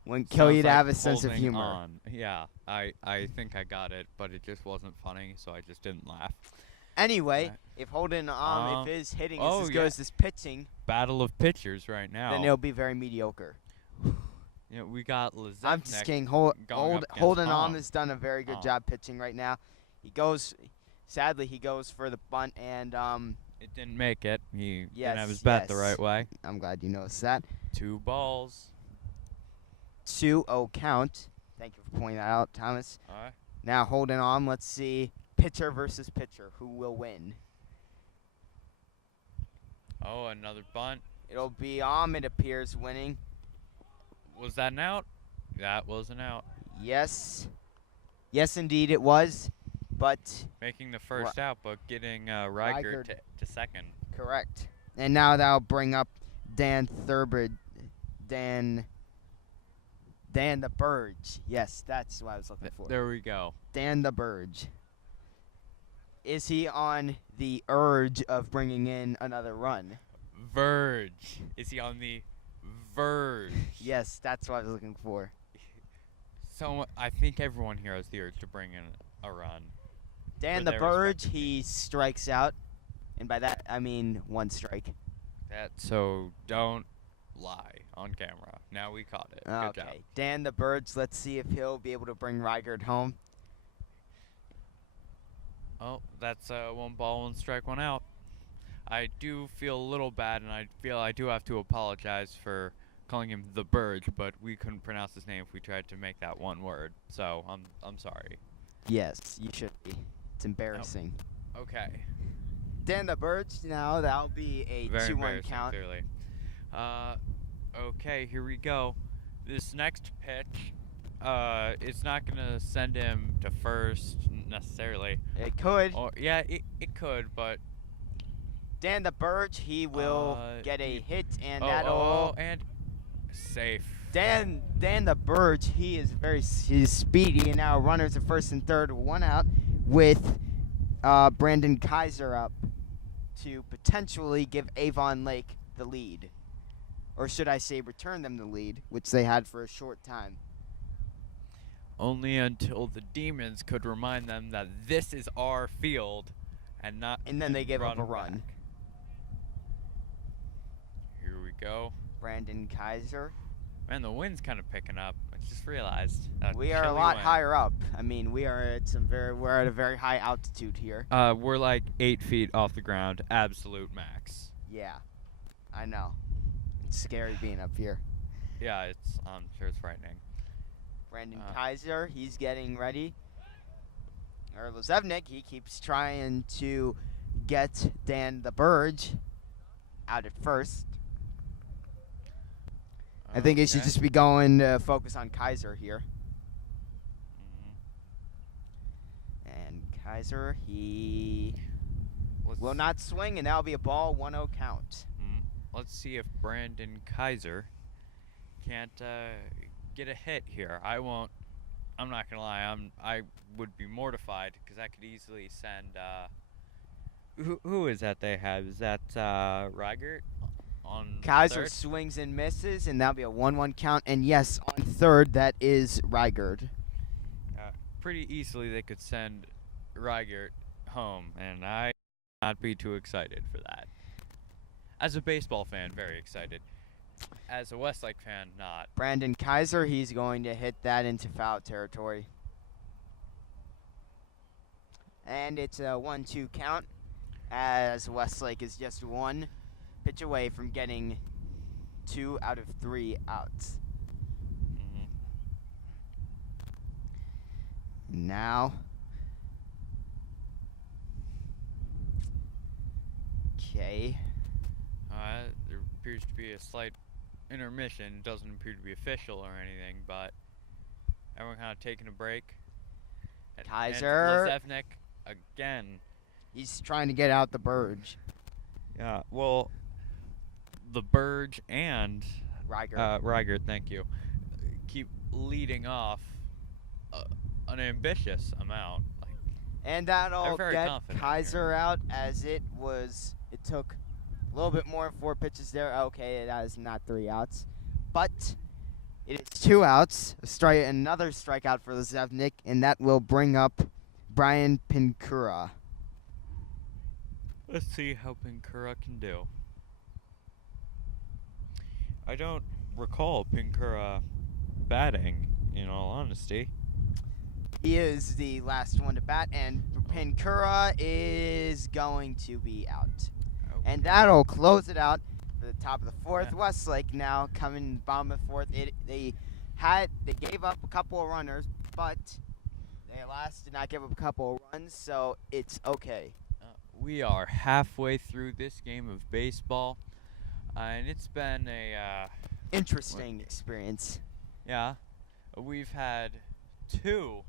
Wouldn't kill you Sounds to like have a sense of holding humor. on. Yeah, I think I got it, but it just wasn't funny, so I just didn't laugh. Anyway, Right. if Holden if his hitting is as good yeah. as his pitching, Battle of pitchers right now. then it'll be very mediocre. You know, we got Lazevnik. I'm just kidding. going up against Holden Hom. has done a very good Hom. job pitching right now. Sadly, he goes for the bunt, and It didn't make it. He yes, didn't have his bat the yes. right way. I'm glad you noticed that. 2 balls. 2-0 count. Thank you for pointing that out, Thomas. All right. Now Holden on. Let's see, pitcher versus pitcher. Who will win? Oh, another bunt. It'll be it appears, winning. Was that an out? That was an out. Yes. Yes, indeed, it was. But Making the first out, but getting Riker Riker. to second. correct. And now that'll bring up Dan Thurbridge. Dan the Burge. Yes, that's what I was looking for. There we go. Dan the Burge. Is he on the urge of bringing in another run? Verge. Is he on the verge? Yes, that's what I was looking for. So I think everyone here has the urge to bring in a run. Dan For the their Burge, respective he strikes out. And by that, I mean 1 strike. So don't lie on camera. Now we caught it. Good job. Okay. Dan the Burge, let's see if he'll be able to bring Reichert home. Oh, that's 1 ball, 1 strike, 1 out. I do feel a little bad, and I feel I do have to apologize for calling him the Burge, but we couldn't pronounce his name if we tried to make that 1 word. So I'm sorry. Yes, you should be. It's embarrassing. Okay. Dan the Burge, now that'll be a Very 2-1 embarrassing, count. clearly. Okay, here we go. This next pitch, it's not gonna send him to first necessarily. It could. Or yeah, it could, but Dan the Burge, he will get a hit, and and safe. Dan the Burge, he's speedy, and now runners at first and third, 1 out, with Brandon Kaiser up to potentially give Avon Lake the lead. Or should I say return them the lead, which they had for a short time. Only until the Demons could remind them that this is our field and not. And then they gave up a run run. back. Here we go. Brandon Kaiser. Man, the wind's kind of picking up. I just realized. That We are a chilly lot wind. higher up. I mean, we're at a very high altitude here. We're like 8 feet off the ground, absolute max. Yeah, I know. It's scary being up here. Yeah, I'm sure it's frightening. Brandon Kaiser, he's getting ready. Or Lazevnik, he keeps trying to get Dan the Burge out at first. I think it should Okay. just be going to focus on Kaiser here. And Kaiser, he will not swing, and that'll be a ball, 1-0 count. Let's see if Brandon Kaiser can't get a hit here. I'm not gonna lie. I would be mortified because I could easily send. Who is that they have? Is that Reichert on Kaiser third? swings and misses, and that'll be a 1-1 count. And yes, on third, that is Reichert. Pretty easily they could send Reichert home, and I would not be too excited for that. As a baseball fan, very excited. As a Westlake fan, not. Brandon Kaiser, he's going to hit that into foul territory. And it's a 1-2 count, as Westlake is just 1 pitch away from getting 2 out of 3 outs. Now, okay. There appears to be a slight intermission. It doesn't appear to be official or anything, but everyone kind of taking a break. Kaiser. And Lazevnik again. He's trying to get out the Burge. Yeah, well, the Burge and Reichert. thank you, keep leading off an ambitious amount. And that'll They're very get confident Kaiser here. out, as it took a little bit more, 4 pitches there. Okay, that is not 3 outs. But it is 2 outs, another strikeout for Lazevnik, and that will bring up Brian Pincura. Let's see how Pincura can do. I don't recall Pincura batting, in all honesty. He is the last one to bat, and Pancura is going to be out. And that'll close it out for the top of the fourth. Yeah. Westlake now coming bottom of the fourth. They gave up a couple of runners, but they last did not give up a couple of runs, so it's okay. We are halfway through this game of baseball, and it's been a Interesting experience. yeah. We've had 2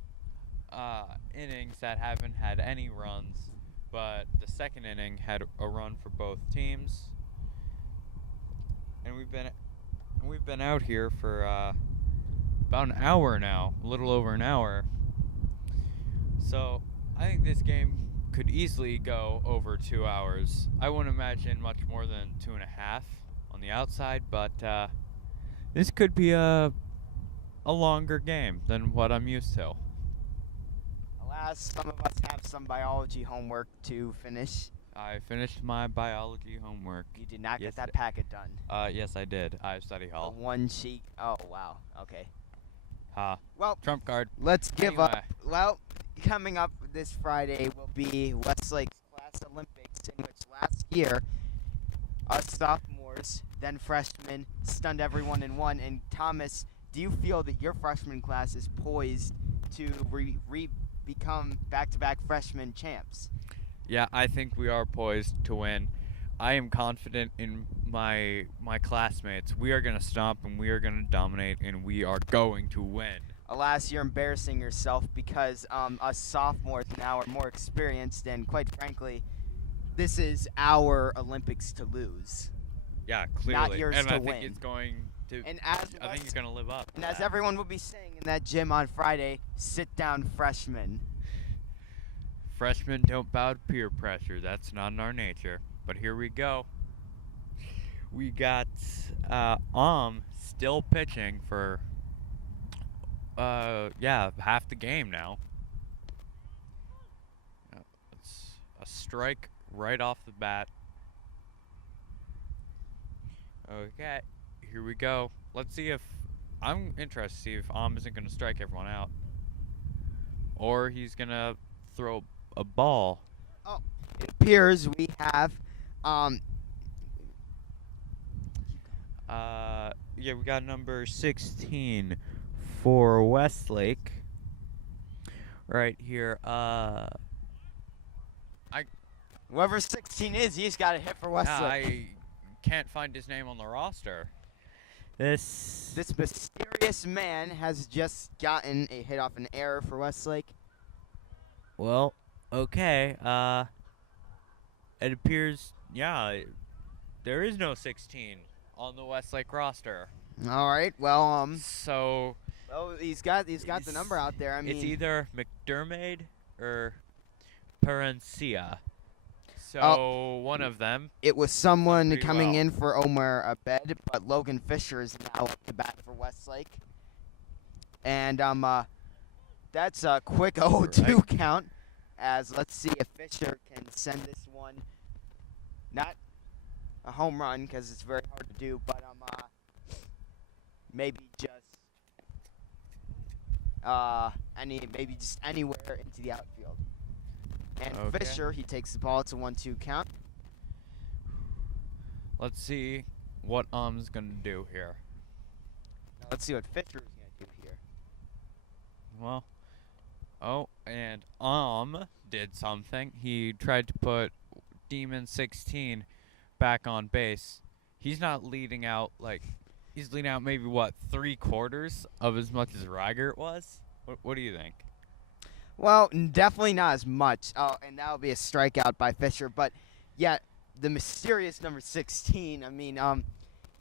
innings that haven't had any runs, but the second inning had a run for both teams, and we've been out here for about an hour now, a little over an hour. So I think this game could easily go over 2 hours. I wouldn't imagine much more than 2.5 on the outside, but this could be a longer game than what I'm used to. Alas, some of us have some biology homework to finish. I finished my biology homework. You did not Yes, get that packet done. Yes, I did. I have study The hall. one sheet. Oh, wow. Okay. Ha. Well, Trump card. let's give up. Anyway. Well, coming up this Friday will be Westlake's Class Olympics, in which last year us sophomores, then freshmen, stunned everyone in one. And Thomas, do you feel that your freshman class is poised to become back-to-back freshman champs? Yeah, I think we are poised to win. I am confident in my classmates. We are going to stomp and we are going to dominate and we are going to win. Alas, you're embarrassing yourself because us sophomores now are more experienced, and quite frankly, this is our Olympics to lose. Yeah, clearly. yours and to I win. think it's going to And I think he's going to live up. And to as that. everyone will be saying in that gym on Friday, sit down, freshmen. Freshmen don't bow to peer pressure. That's not in our nature. But here we go. We got still pitching for half the game now. It's a strike right off the bat. Okay, here we go. Let's see if I'm interested to see if isn't going to strike everyone out, or he's going to throw a ball. It appears we have we got number 16 for Westlake right here. whoever 16 is, he's got a hit for Westlake. I can't find his name on the roster. This Mysterious man has just gotten a hit off an error for Westlake. well, okay. It appears there is no 16 on the Westlake roster. All right. Well, So he's got the number out there. I mean, it's either McDermott or Perencia. So one of them. it was someone pretty coming well. in for Omar Abed, but Logan Fisher is now up to bat for Westlake. And that's a quick 0-2 Right. count. As let's see if Fisher can send this one, not a home run because it's very hard to do, but maybe just anywhere into the outfield. And Okay. Fisher, he takes the ball. It's a 1-2 count. Let's see what is gonna do here. Now let's see what Fisher is going to do here. Well, and did something. He tried to put Demon 16 back on base. He's not leading out he's leading out maybe 3/4 of as much as Reiger was. What do you think? Well, definitely not as much. Oh, and that would be a strikeout by Fisher. But, yeah, the mysterious number 16, I mean,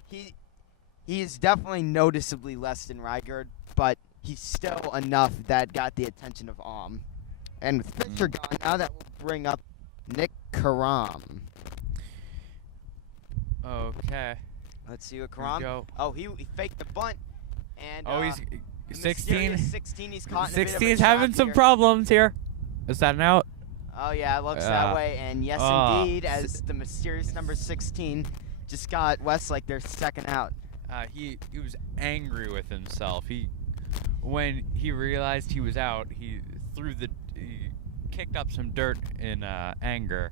he is definitely noticeably less than Reiger, but he's still enough that got the attention of And with Fisher gone, now that will bring up Nick Karam. Okay. Let's see what Here we Karam. go. Oh, he faked the bunt. And He's the 16. mysterious 16, he's caught in a bit of a 16's having trap some here. problems here. Is that an out? Oh, yeah, it looks that way. And yes, indeed, as the mysterious number 16 just got Westlake their second out. he was angry with himself. When he realized he was out, he kicked up some dirt in anger.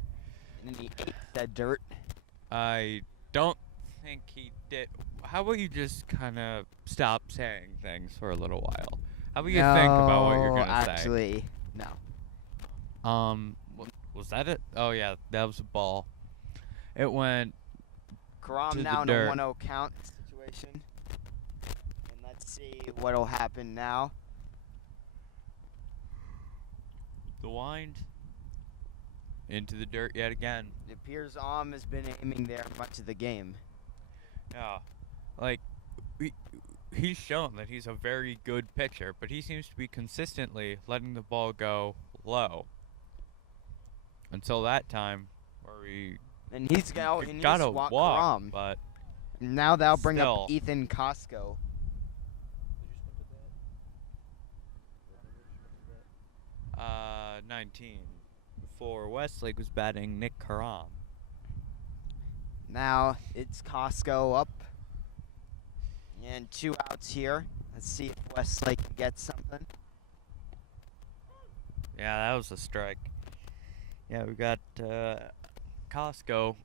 And then he ate that dirt. I don't think he did. How about you just kind of stop saying things for a little while? How about you think about what you're gonna say? Actually, no. Was that it? Oh yeah, that was a ball. It went Karam to now the in a dirt. 1-0 count situation. And let's see what'll happen now. The wind into the dirt yet again. It appears has been aiming there much of the game. Yeah, like he's shown that he's a very good pitcher, but he seems to be consistently letting the ball go low. Until that time, where he And he's got got a to walk walk, Karam. but Now that'll bring still. up Ethan Costco. 19 for Westlake was batting Nick Karam. Now it's Costco up. And 2 outs here. Let's see if Westlake can get something. Yeah, that was a strike. Yeah, we got Costco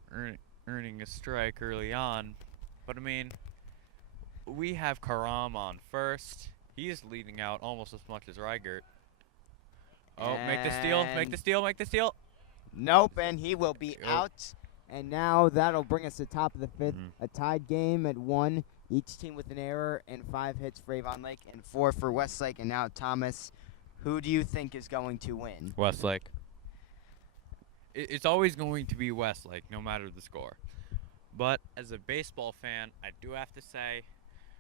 earning a strike early on. But, I mean, we have Karam on first. He's leading out almost as much as Reigert. Oh, make the steal, make the steal, make the steal. Nope, and he will be out. And now that'll bring us to top of the 5th. Mm-hmm. A tied game at 1. Each team with an error and 5 hits for Avon Lake and 4 for Westlake. And now Thomas, who do you think is going to win? Westlake. It's always going to be Westlake, no matter the score. But as a baseball fan, I do have to say,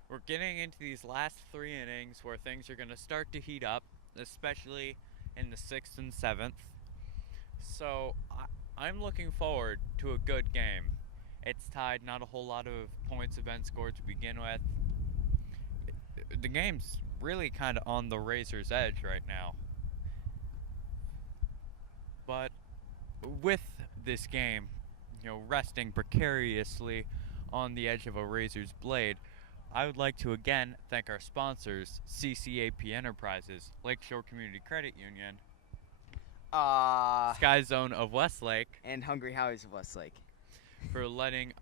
we're getting into these last 3 innings where things are going to start to heat up, especially in the 6th and 7th. So I'm looking forward to a good game. It's tied, not a whole lot of points have been scored to begin with. The game's really kind of on the razor's edge right now. But with this game, resting precariously on the edge of a razor's blade, I would like to again thank our sponsors, CCAP Enterprises, Lakeshore Community Credit Union, Sky Zone of Westlake, And Hungry Howie's of Westlake. for letting,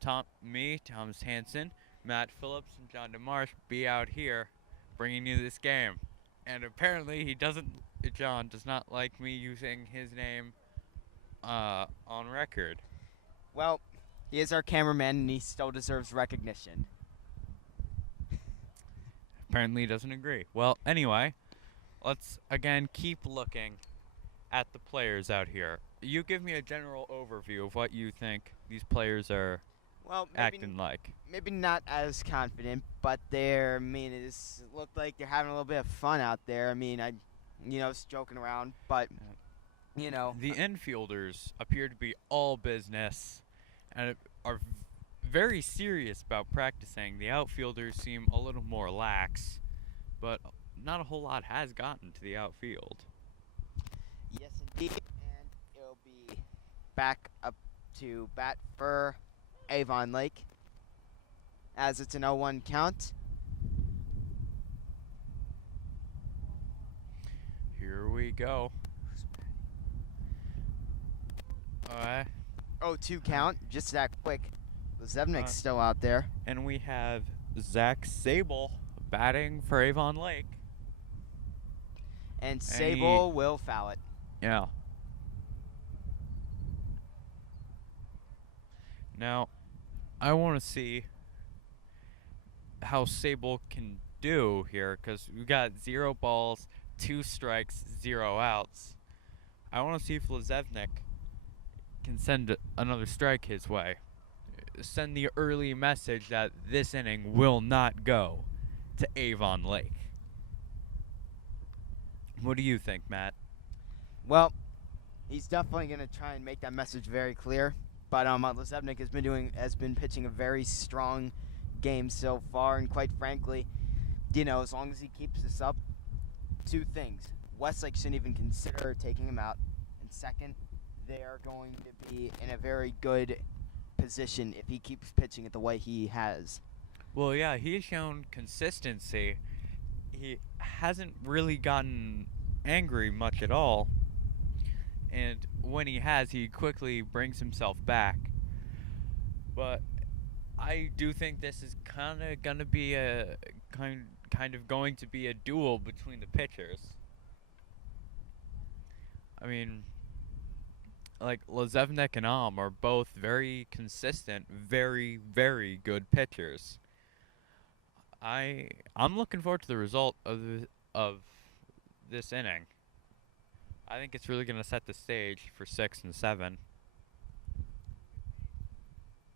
Thomas Hansen, Matt Phillips, and John DeMarsh be out here bringing you this game. And apparently John does not like me using his name on record. Well, he is our cameraman and he still deserves recognition. Apparently he doesn't agree. Well, anyway, let's again keep looking at the players out here. You give me a general overview of what you think these players are acting like. Maybe not as confident, but it looked like they're having a little bit of fun out there. I mean, just joking around, but, The infielders appear to be all business and are very serious about practicing. The outfielders seem a little more lax, but not a whole lot has gotten to the outfield. Yes, indeed. And it'll be back up to bat for Avon Lake as it's an 0-1 count. Here we go. 0-2 count, just that quick. Zevnik's still out there. And we have Zach Sable batting for Avon Lake. And Sable will foul it. Yeah. Now, I want to see how Sable can do here, because we got 0 balls, 2 strikes, 0 outs. I want to see if Lazevnik can send another strike his way. Send the early message that this inning will not go to Avon Lake. What do you think, Matt? Well, he's definitely going to try and make that message very clear. But Lazevnik has been pitching a very strong game so far, and quite frankly, as long as he keeps this up, 2 things: Westlake shouldn't even consider taking him out, and second, they are going to be in a very good position if he keeps pitching it the way he has. Well, yeah, he's shown consistency. He hasn't really gotten angry much at all. And when he has, he quickly brings himself back. But I do think this is kind of going to be a kind of going to be a duel between the pitchers. I mean, like Lazevnik and Alm are both very consistent, very, very good pitchers. I'm looking forward to the result of this inning. I think it's really going to set the stage for 6 and 7.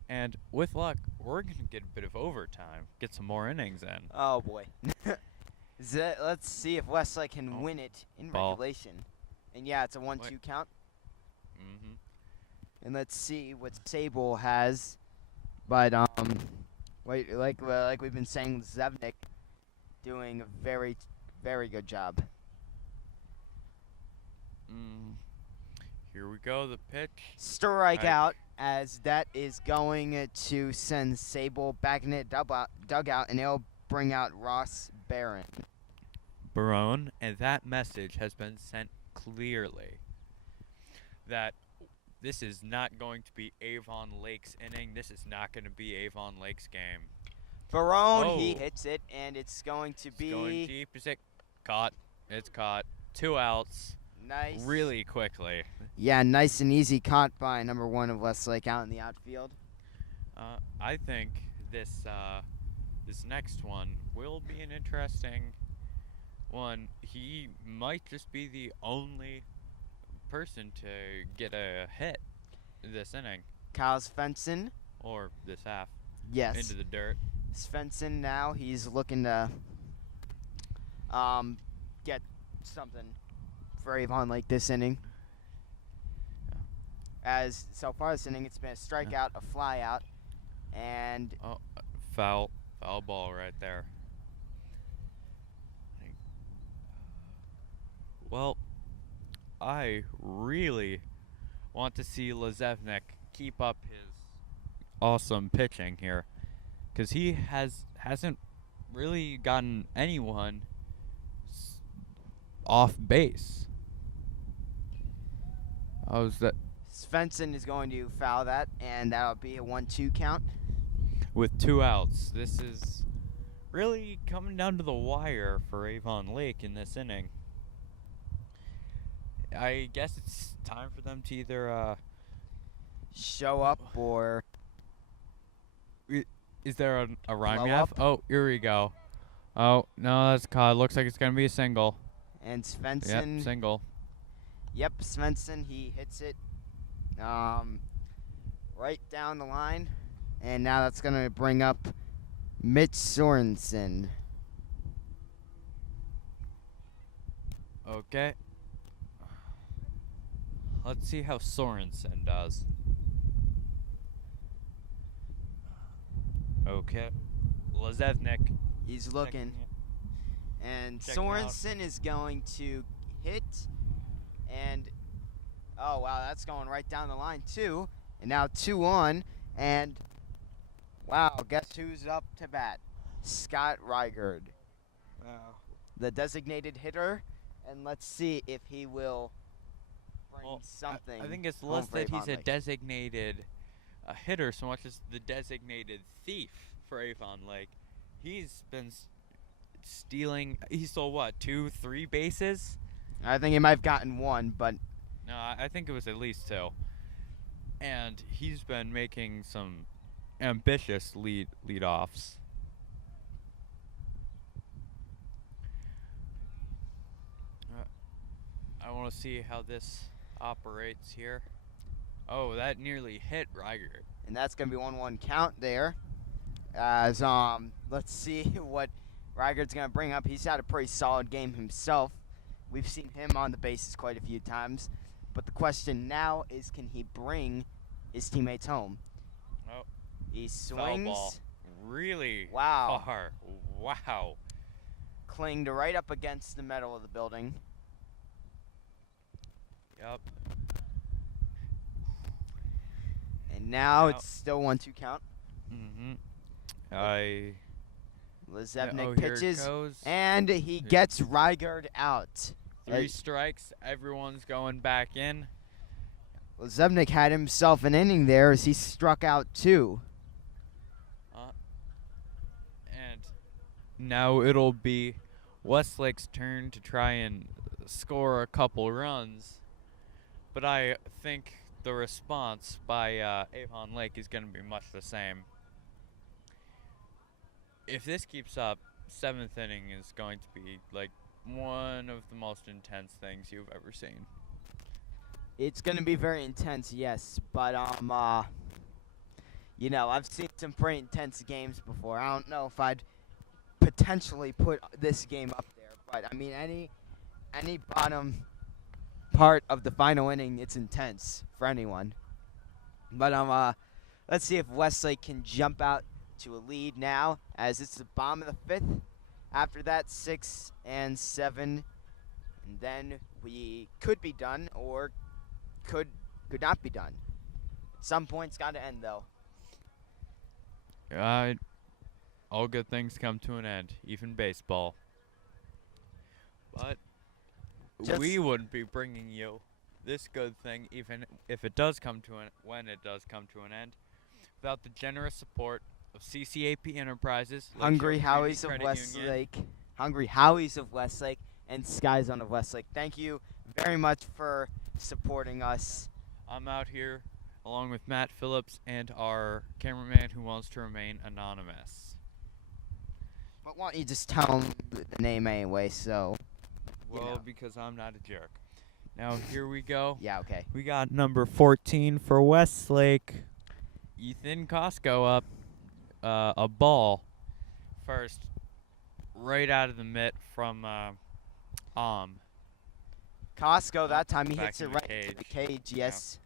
And with luck, we're going to get a bit of overtime, get some more innings in. Oh boy. Let's see if Westlake can win it in Ball. regulation. And yeah, it's a 1-2 count. Mm-hmm. And let's see what Sable has. But like we've been saying, Zevnik doing a very, very good job. Here we go, the pitch. Strikeout, as that is going to send Sable back in the dugout, and it'll bring out Ross Barron. Barone, and that message has been sent clearly that this is not going to be Avon Lake's inning. This is not going to be Avon Lake's game. Barone, he hits it, and it's going to be... It's going deep. Is it caught? It's caught. 2 outs. Nice. Really quickly. Yeah, nice and easy caught by number 1 of Westlake out in the outfield. I think this next one will be an interesting one. He might just be the only person to get a hit this inning. Kyle Svensson. Or this half. Yes. Into the dirt. Svensson now, he's looking to get something for Avon Lake this inning. As so far this inning, it's been a strikeout, a fly out, and foul ball right there. Well, I really want to see Lazevnik keep up his awesome pitching here, because he hasn't really gotten anyone off base. Svensson is going to foul that, and that'll be a 1-2 count. With 2 outs, this is really coming down to the wire for Avon Lake in this inning. I guess it's time for them to either show up or... Is there a rhyme blow you have? up. Oh, here we go. Oh, no, that's caught. Looks like it's going to be a single. And Svensson... Yep, single. Yep, Svensson, he hits it right down the line. And now that's going to bring up Mitch Sorensen. Okay. Let's see how Sorensen does. Okay. Lazevnik. He's looking. And Checking Sorensen is going to hit. And, oh, wow, that's going right down the line, too. And now 2-on. And, wow, guess who's up to bat? Scott Reigard. Wow. The designated hitter. And let's see if he will bring something. I think it's home less for that Avon he's a Lake. designated hitter so much as the designated thief for Avon Lake. He's been stealing. He stole what, 2-3 bases? I think he might have gotten 1, but No, I think it was at least 2. And he's been making some ambitious lead-offs. I want to see how this operates here. Oh, that nearly hit Reigard. and that's going to be 1-1 count there. As let's see what Reigard's going to bring up. He's had a pretty solid game himself. We've seen him on the bases quite a few times. But the question now is, can he bring his teammates home? Oh, He foul swings, ball. Really Wow. far. Wow. clinged right up against the metal of the building. Yep. And now it's still 1-2 count. Mm-hmm. Lezebnik here it pitches, goes. and he gets Rygaard out. 3 strikes. Everyone's going back in. Lezebnik had himself an inning there as he struck out 2. And now it'll be Westlake's turn to try and score a couple runs. But I think the response by Avon Lake is going to be much the same. If this keeps up, 7th inning is going to be like one of the most intense things you've ever seen. It's going to be very intense, yes, but you know, I've seen some pretty intense games before. I don't know if I'd potentially put this game up there, but I mean, any bottom part of the final inning, it's intense for anyone. But let's see if Westlake can jump out to a lead now, as it's the bottom of the 5th. After that, 6 and 7, and then we could be done or could not be done. At some point, it's got to end, though. All good things come to an end, even baseball. But we wouldn't be bringing you this good thing, even if it does come to when it does come to an end, without the generous support of CCAP Enterprises, Hungry Howies of Westlake, Hungry Howies of Westlake, and Sky Zone of Westlake. Thank you very much for supporting us. I'm out here along with Matt Phillips and our cameraman who wants to remain anonymous. But why don't you just tell him the name anyway, so... Well, because I'm not a jerk. Now, here we go. Yeah, okay. We got number 14 for Westlake. Ethan Costco up a ball first, right out of the mitt from Costco, that time he back hits it in the right into the cage, yes.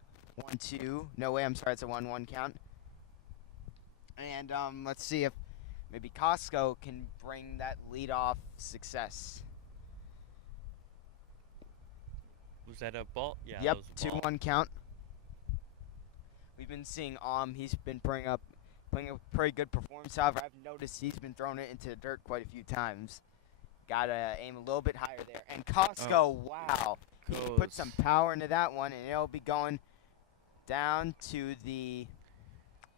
1-2. No way, I'm sorry, it's a 1-1 count. And let's see if maybe Costco can bring that leadoff success. Was that a ball? Yeah. Yep, that was a ball. 2-1 count. We've been seeing he's been playing a pretty good performance. However, I've noticed he's been throwing it into the dirt quite a few times. Gotta aim a little bit higher there. And Costco, wow. He put some power into that one, and it'll be going down to the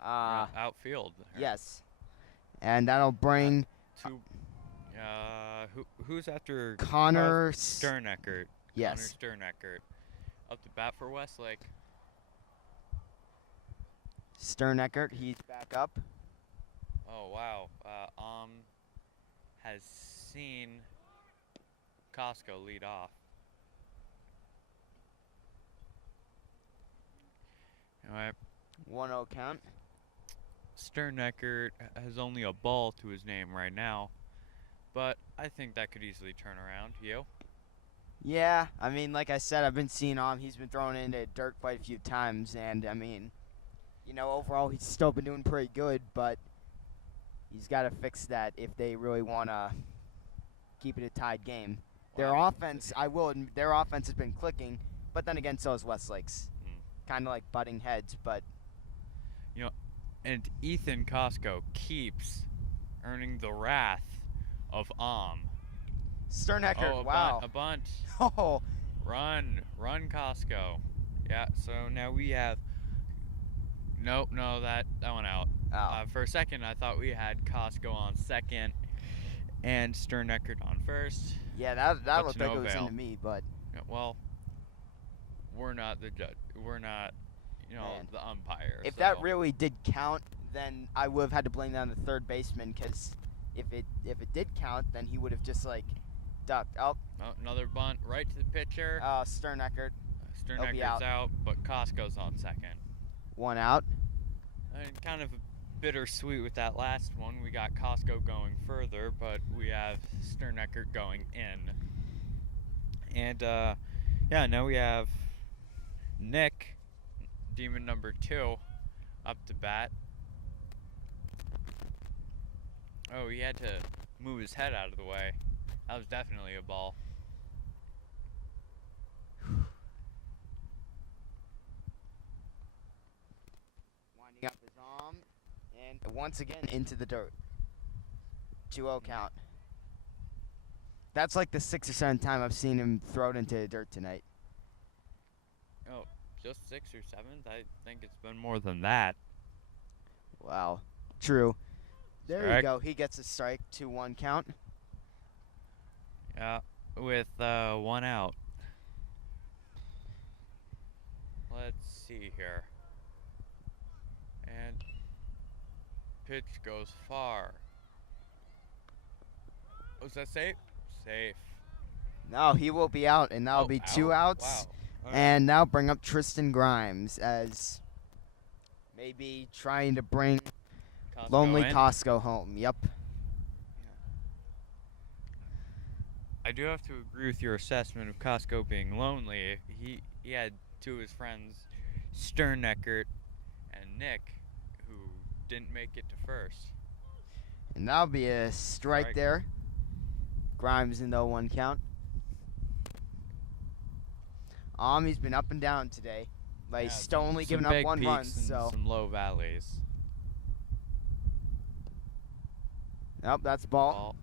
outfield. Yes. And that'll bring who's after Connor Sterneckert. Yes. Connor Sterneckert up to bat for Westlake. Sterneckert, he's back up. Oh wow. Has seen Costco lead off. All right. 1-0 count. Sterneckert has only a ball to his name right now, but I think that could easily turn around. You? Yeah, I mean, like I said, I've been seeing he's been thrown into dirt quite a few times, and I mean, you know, overall he's still been doing pretty good, but he's got to fix that if they really want to keep it a tied game. Their offense, I will admit, their offense has been clicking, but then again, so is Westlake's. Kind of like butting heads, but... You know, and Ethan Costco keeps earning the wrath of Sterneckert, wow. A bunt. Oh. Run Costco. Yeah, so now we have... No, that went out. Oh. For a second, I thought we had Costco on second and Sterneckert on first. Yeah, that looked like it was into me, but... Well, we're not the judge. We're not, the umpire. If that really did count, then I would have had to blame that on the third baseman, because if it did count, then he would have just, like, ducked. Oh, another bunt right to the pitcher. Sterneckert. Sternecker's out, but Costco's on second. 1 out. And kind of bittersweet with that last one. We got Costco going further, but we have Sterneckert going in. And, now we have Nick, Demon number 2, up to bat. Oh, he had to move his head out of the way. That was definitely a ball. And once again into the dirt. 2-0 count. That's like the 6th or 7th time I've seen him throw it into the dirt tonight. Oh, just 6th or 7th? I think it's been more than that. Wow. True. There you Strike. go. He gets a strike. 2-1 count. Yeah, with 1 out. Let's see here. And pitch goes far. Was that safe? Safe. No, he will be out, and that'll be 2 outs. Wow. All right. And now bring up Tristan Grimes as maybe trying to bring Costco lonely in. Costco home. Yep. I do have to agree with your assessment of Costco being lonely. He had 2 of his friends, Sterneckert and Nick, who didn't make it to first. And that'll be a strike there. Grimes in the 0-1 count. He's been up and down today. Like, Yeah, still only some giving up big 1 peaks run, and so. some low valleys. Nope, that's ball.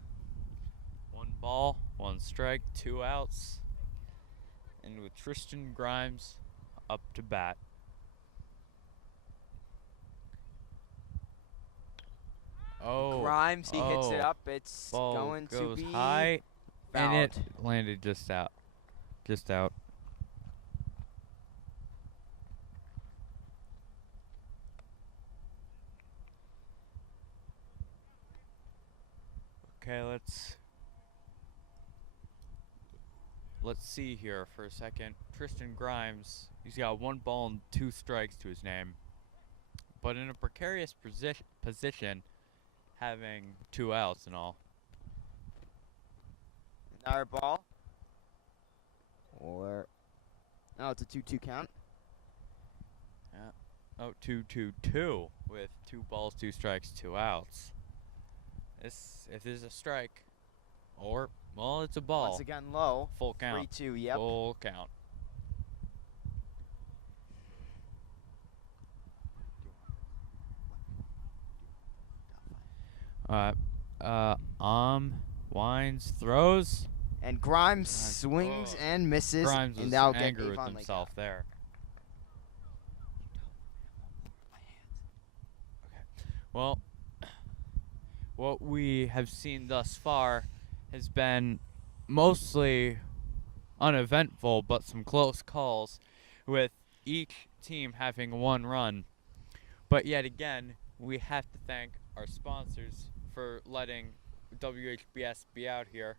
1 ball, 1 strike, 2 outs. And with Tristan Grimes up to bat. Oh, Grimes, he hits it up. It's ball going to goes be high, and fouled. it landed just out. Just out. Okay, let's see here for a second. Tristan Grimes, he's got 1 ball and 2 strikes to his name, but in a precarious position, having 2 outs and all. Another ball. Or no, it's a 2-2 count. Yeah. Oh, 2-2-2 with 2 balls, 2 strikes, 2 outs. If there's a strike, or well, it's a ball. Once again, low. Full count. 3-2. Yep. Full count. Wines, throws. And Grimes swings and misses, Grimes and was that'll get angry with Avon himself there. Okay. Well, what we have seen thus far has been mostly uneventful, but some close calls, with each team having 1 run. But yet again, we have to thank our sponsors for letting WHBS be out here.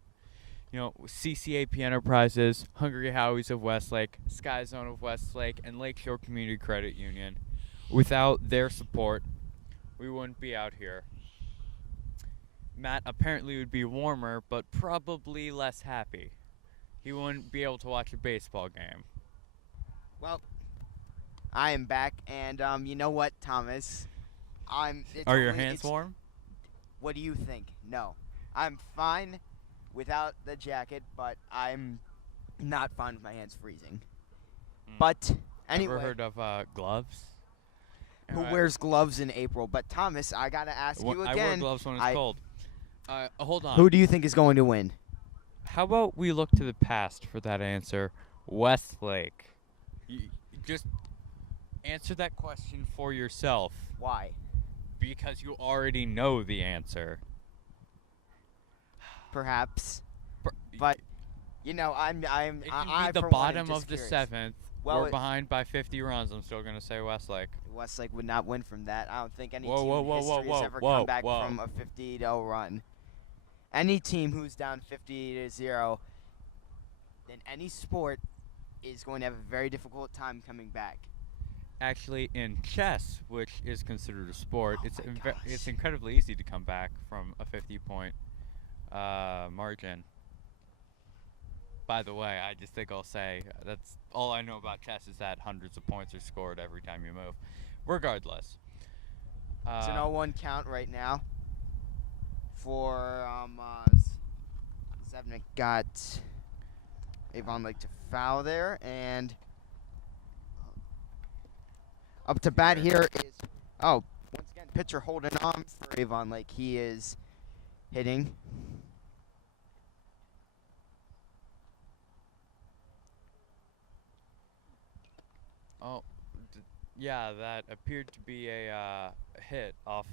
You know, CCAP Enterprises, Hungry Howie's of Westlake, Sky Zone of Westlake, and Lakeshore Community Credit Union. Without their support, we wouldn't be out here. Matt apparently would be warmer, but probably less happy. He wouldn't be able to watch a baseball game. Well, I am back, and you know what, Thomas? Are your hands warm? What do you think? No. I'm fine without the jacket, but I'm not fine with my hands freezing. But anyway, Ever heard of gloves? who wears gloves in April? But Thomas, I gotta ask you again. I wear gloves when it's cold. Hold on. Who do you think is going to win? How about we look to the past for that answer? Westlake. Just answer that question for yourself. Why? Because you already know the answer. Perhaps. But you know, It can I be the for one, am bottom just of the curious. 7th. Well, We're behind by 50 runs. I'm still gonna say Westlake. Westlake would not win from that. I don't think any Whoa, team whoa, in whoa, history whoa, has ever whoa, come back whoa. from a 50-0 run. Any team who's down 50-0 in any sport is going to have a very difficult time coming back. Actually, in chess, which is considered a sport, Oh it's my gosh. it's incredibly easy to come back from a 50-point margin. By the way, I just think I'll say that's all I know about chess is that hundreds of points are scored every time you move. Regardless. It's an 0-1 count right now for Zevnik got Avon like to foul there, and up to bat here is once again pitcher holding on for Avon Lake. He is hitting. Oh, yeah, that appeared to be a hit off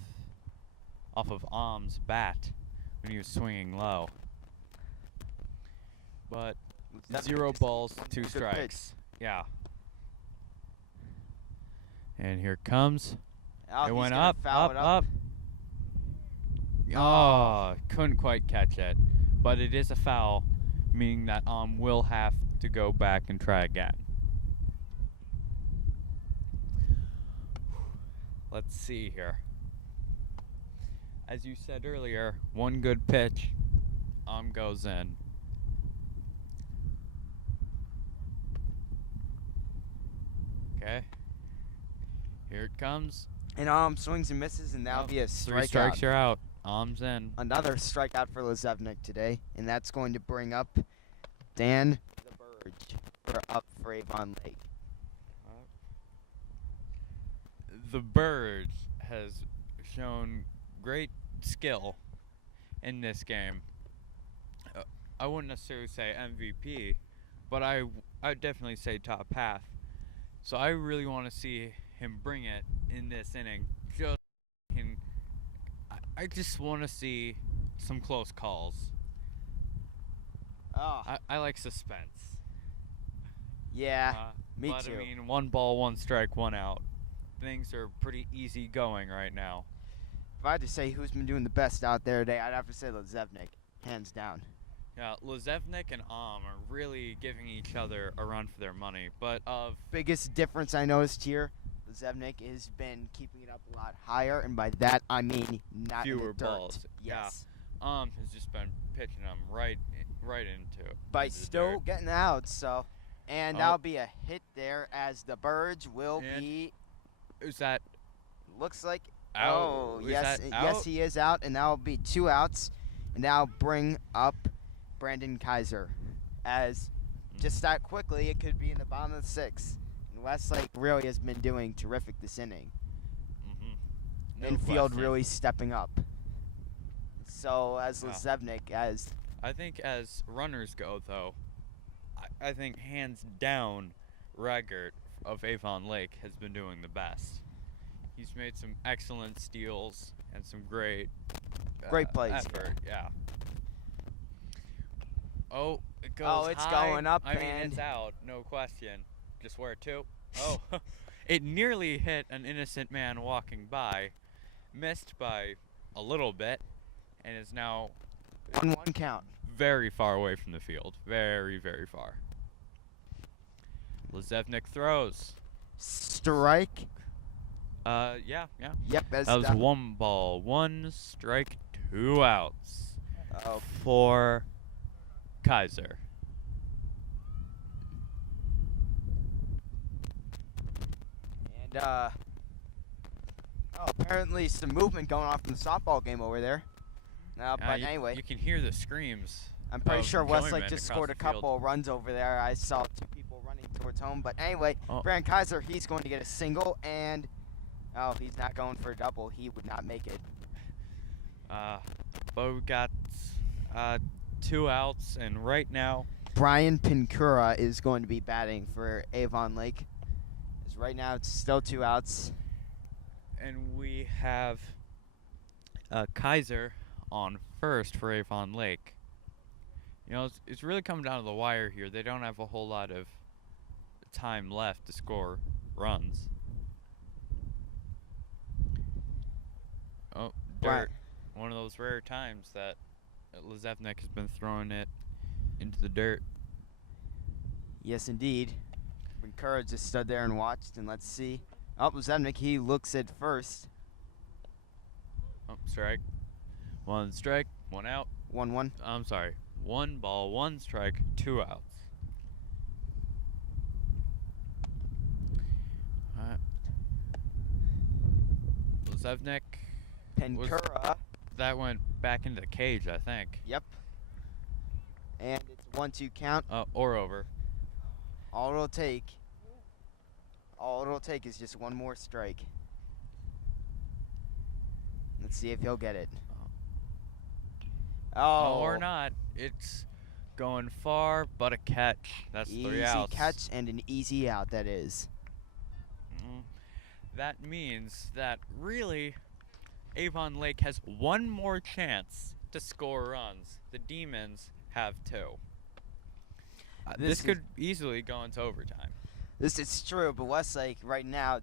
of Ahm's bat when he was swinging low. But That's 0 just balls, a 2 good strikes. Yeah. And here it comes. Oh, It he's went gonna up, foul up, it up. Oh, couldn't quite catch it. But it is a foul, meaning that will have to go back and try again. Let's see here. As you said earlier, one good pitch, goes in. Okay. Here it comes. And swings and misses, and that'll be a 3 strikeout. strikes, you're out. In. Another strikeout for Lezevnik today, and that's going to bring up Dan the Burge for Avon Lake. The Bird has shown great skill in this game. I wouldn't necessarily say MVP, but I'd definitely say top half. So I really want to see him bring it in this inning. I just want to see some close calls. Oh, I like suspense. yeah, me but too. I mean, 1 ball, 1 strike, 1 out. Things are pretty easy going right now. If I had to say who's been doing the best out there today, I'd have to say Lezevnik, hands down. Yeah, Lezevnik and are really giving each other a run for their money. But Biggest difference I noticed here, Lezevnik has been keeping it up a lot higher, and by that I mean not in fewer the dirt. balls. Yes. Yeah. Has just been pitching them right into it. By into the still dirt. getting out, so. And Oh. that'll be a hit there as the Birds will And be, Is that looks like, out? oh, Is yes, that yes, out? he is out, and that'll be 2 outs, and that'll bring up Brandon Kaiser. As just that quickly, it could be in the bottom of the 6th. And Westlake really has been doing terrific this inning. No Infield question. really stepping up. So as Yeah. Lezevnik, as I think as runners go, though, I think hands down, Raggert of Avon Lake has been doing the best. He's made some excellent steals and some great plays. effort. Yeah. Oh, it goes Oh, it's high. going up, I mean, and- it's out, no question. Just where to? Oh, it nearly hit an innocent man walking by, missed by a little bit, and is now 1-1 count. very far away from the field. Very, very far. Lezevnik throws. Strike. Yeah. Yep, as That was the- 1 ball, 1 strike, 2 outs Oh, for Kaiser. and apparently some movement going on from the softball game over there. But anyway, You can hear the screams. I'm pretty of sure Westlake enjoyment just across scored a the field. couple runs over there. I saw 2 people running towards home. But anyway, Oh. Brandon Kaiser, he's going to get a single, and he's not going for a double. He would not make it. But we got 2 outs, and right now, Brian Pincura is going to be batting for Avon Lake. As right now it's still 2 outs. and we have Kaiser on first for Avon Lake. You know, it's really coming down to the wire here. They don't have a whole lot of time left to score runs. Oh, Right. dirt. One of those rare times that Lezevnik has been throwing it into the dirt. Yes, indeed. Pincura just stood there and watched, and let's see. Oh, Lezevnik, he looks at first. Oh, strike. 1 strike, 1 out. 1-1. I'm sorry. 1 ball, 1 strike, 2 outs. Lezevnik, Pincura. that went back into the cage, I think. Yep. And it's a 1-2 count. Or over. All it'll take is just 1 more strike. Let's see if he'll get it. Oh, or not. It's going far, but a catch. That's Easy 3 outs. catch and an easy out, that is. That means that really Avon Lake has one more chance to score runs. The Demons have 2. This could easily go into overtime. This is true, but Westlake right now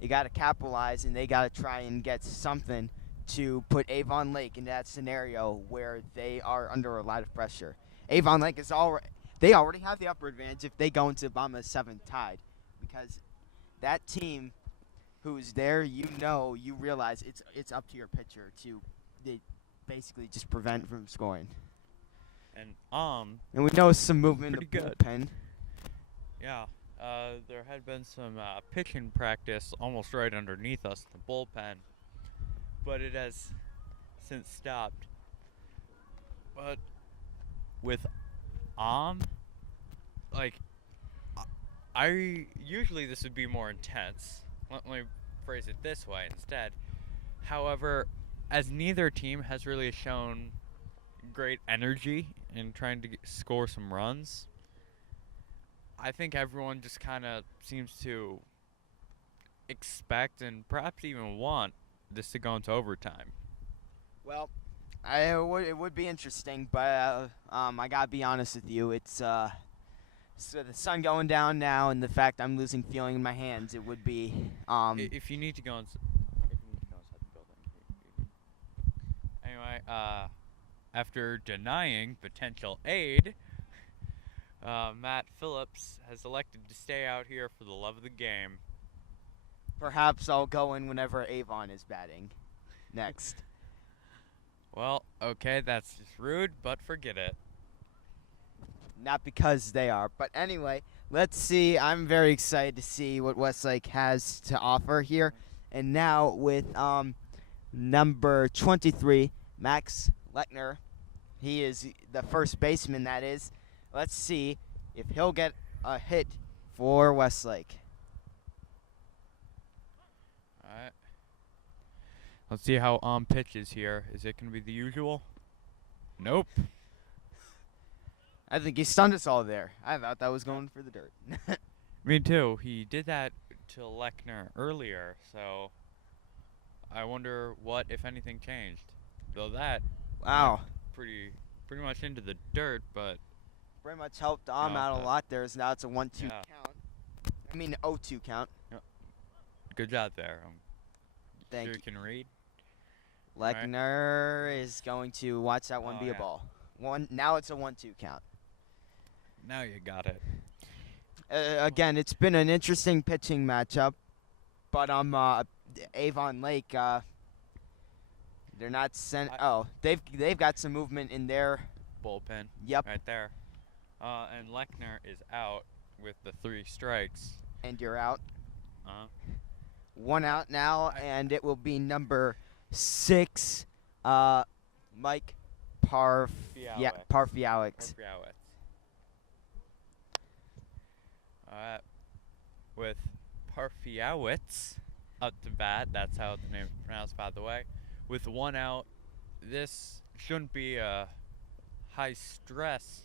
you got to capitalize, and they got to try and get something to put Avon Lake in that scenario where they are under a lot of pressure. Avon Lake they already have the upper advantage if they go into the bottom of the 7th tied, because that team who's there, you realize it's up to your pitcher to basically just prevent from scoring. And we know some movement in the pretty good. bullpen. Yeah, there had been some pitching practice almost right underneath us in the bullpen, but it has since stopped. But with I usually this would be more intense. Let me phrase it this way instead. However, as neither team has really shown great energy in trying to score some runs, I think everyone just kind of seems to expect and perhaps even want this to go into overtime. Well, it would be interesting, but I gotta be honest with you. It's so the sun going down now, and the fact I'm losing feeling in my hands. It would be If you need to go inside the building. Anyway, after denying potential aid, Matt Phillips has elected to stay out here for the love of the game. Perhaps I'll go in whenever Avon is batting next. Well, okay, that's just rude, but forget it. Not because they are. But anyway, let's see. I'm very excited to see what Westlake has to offer here. And now with number 23, Max Lechner. He is the first baseman, that is. Let's see if he'll get a hit for Westlake. All right. Let's see how pitches here. Is it going to be the usual? Nope. I think he stunned us all there. I thought that was going for the dirt. Me too. He did that to Lechner earlier, so I wonder what, if anything, changed. Though that Wow. pretty much into the dirt, but Pretty much helped Dom out a lot there. So now it's a 1-2 Yeah. count. I mean, 0-2 count. good job there. Thank Sure you. you can read. Lechner is going to watch that one Oh, be a yeah. ball. Now it's a 1-2 count. Now you got it. Again, it's been an interesting pitching matchup, but Avon Lake, they're not they've got some movement in their Bullpen. Yep. Right there. And Lechner is out with the 3 strikes. and you're out. Uh-huh. 1 out now, and it will be number 6, Mike Parfiowicz. Parfiowicz. With Parfiowicz up to bat, that's how the name is pronounced, by the way. With 1 out, this shouldn't be a high stress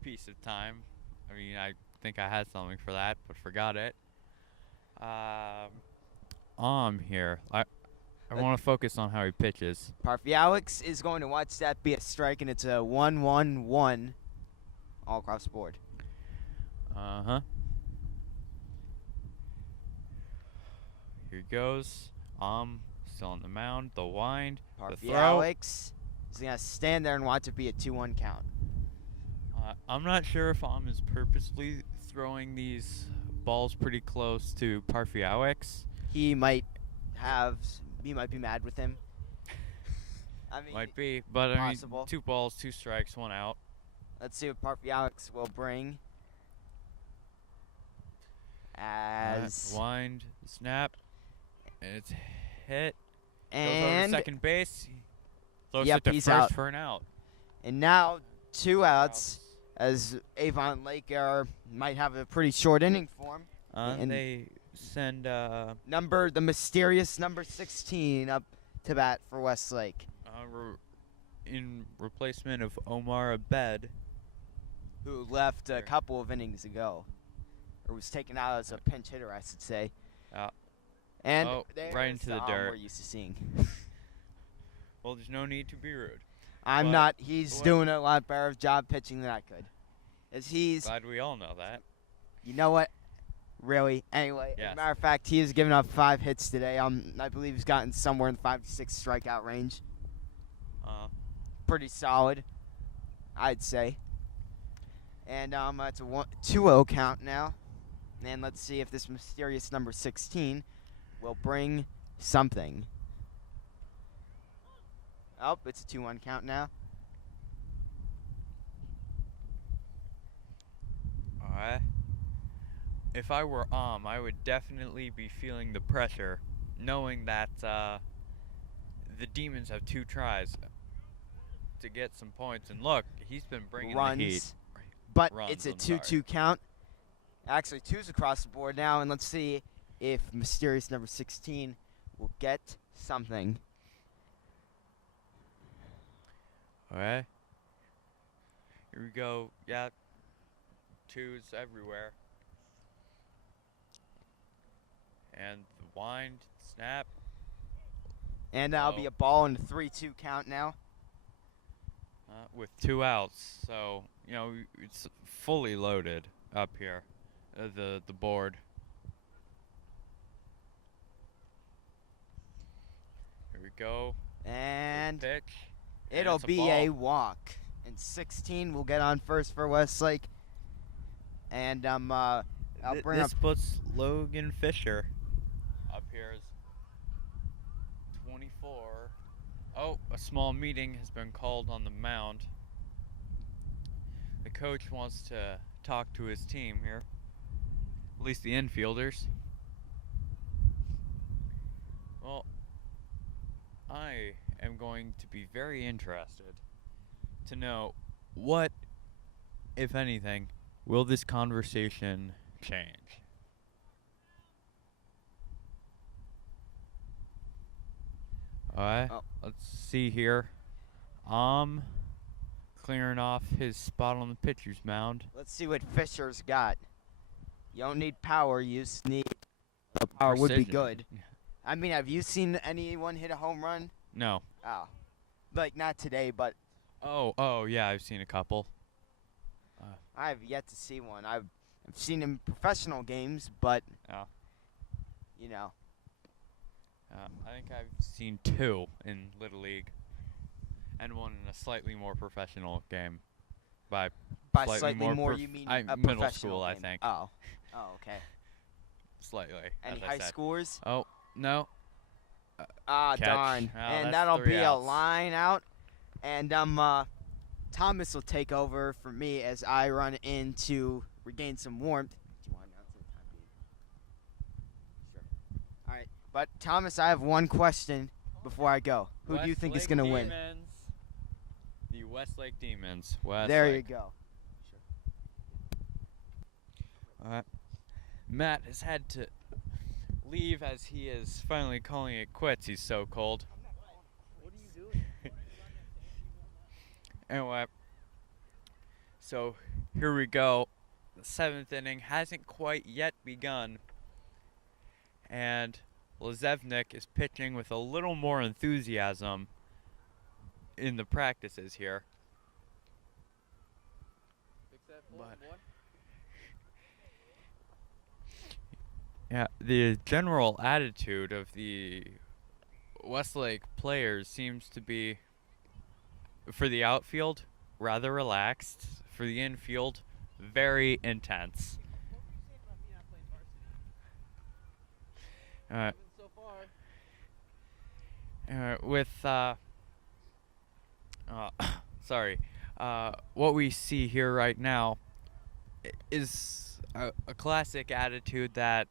piece of time. I mean, I think I had something for that, but forgot it. Here. I want to focus on how he pitches. Parfiowicz is going to watch that be a strike, and it's a 1-1-1 all across the board. Uh-huh. Here he goes. Still on the mound. The wind. The throw. Parfiowicz is going to stand there and watch it be a 2-1 count. I'm not sure if is purposely throwing these balls pretty close to Parfiowicz. He might be mad with him. I mean, Might be, but I mean, possible. 2 balls, 2 strikes, 1 out. Let's see what Parfiowicz will bring. As Wind, snap, and it's hit. Goes over and to second base. Throws Yep, it to he's first out. for an out. and now 2 outs, as Avon Lake might have a pretty short inning for him. And They send The mysterious number 16 up to bat for Westlake, in replacement of Omar Abed. who left a Sure. couple of innings ago, or was taken out as a pinch hitter, I should say. And Oh, there's right into the dirt. we're used to seeing. Well, there's no need to be rude. I'm But not. He's what- doing a lot better job pitching than I could. As he's, Glad we all know that. you know what? Really? Anyway, as Yes. a matter of fact, he has given up 5 hits today. I believe he's gotten somewhere in the 5 to 6 strikeout range. Pretty solid, I'd say. And it's a 2-0 count now. And let's see if this mysterious number 16 will bring something. Oh, it's a 2-1 count now. Alright. If I were I would definitely be feeling the pressure, knowing that the Demons have 2 tries to get some points. And look, he's been bringing the heat. Runs. But Runs, it's a I'm sorry. 2-2 count. Actually, 2's across the board now, and let's see if mysterious number 16 will get something. Alright. Here we go. Yeah. 2s everywhere. And the wind, snap. And that'll be Oh. a ball and a 3-2 count now. With 2 outs, so it's fully loaded up here, the board. Here we go. And Pitch. it'll it's a be ball. a walk. And 16 will get on first for Westlake. And I'll bring up. This puts Logan Fisher up here as 24. Oh, a small meeting has been called on the mound. The coach wants to talk to his team here, at least the infielders. Well, I am going to be very interested to know what, if anything, will this conversation change. Alright, Oh. let's see here. Clearing off his spot on the pitcher's mound. Let's see what Fisher's got. You don't need power, you just need. Power would be Precision. good. I mean, have you seen anyone hit a home run? No. Oh. Like, not today, but Oh, yeah, I've seen a couple. I have yet to see one. I've seen him in professional games, but, Oh. you know. I think I've seen 2 in Little League, and one in a slightly more professional game. By By slightly more, you mean a middle professional school, I game. think. Oh. Oh, okay. Slightly. Any as I high said. scores? Oh, no. Ah, Catch. darn. Oh, And that's that'll 3 be a outs. line out. And Thomas will take over for me as I run in to regain some warmth. Do you want to announce the time being? Sure. All right. But Thomas, I have one question before I go. Who do you think is Westlake going to win? Demons. The Westlake Demons. There you Westlake. go. Matt has had to leave as he is finally calling it quits. He's so cold. What are you doing? Anyway, so here we go. The 7th inning hasn't quite yet begun. And Lazevnik is pitching with a little more enthusiasm in the practices here. But yeah, the general attitude of the Westlake players seems to be, for the outfield, rather relaxed. For the infield, very intense. So far. With sorry, what we see here right now is a classic attitude that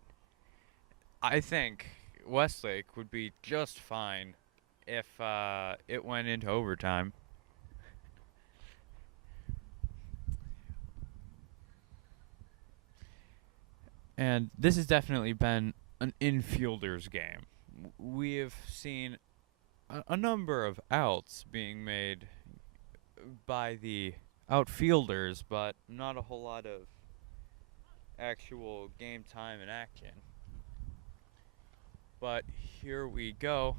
I think Westlake would be just fine if it went into overtime. And this has definitely been an infielder's game. We have seen a number of outs being made by the outfielders, but not a whole lot of actual game time and action. But here we go.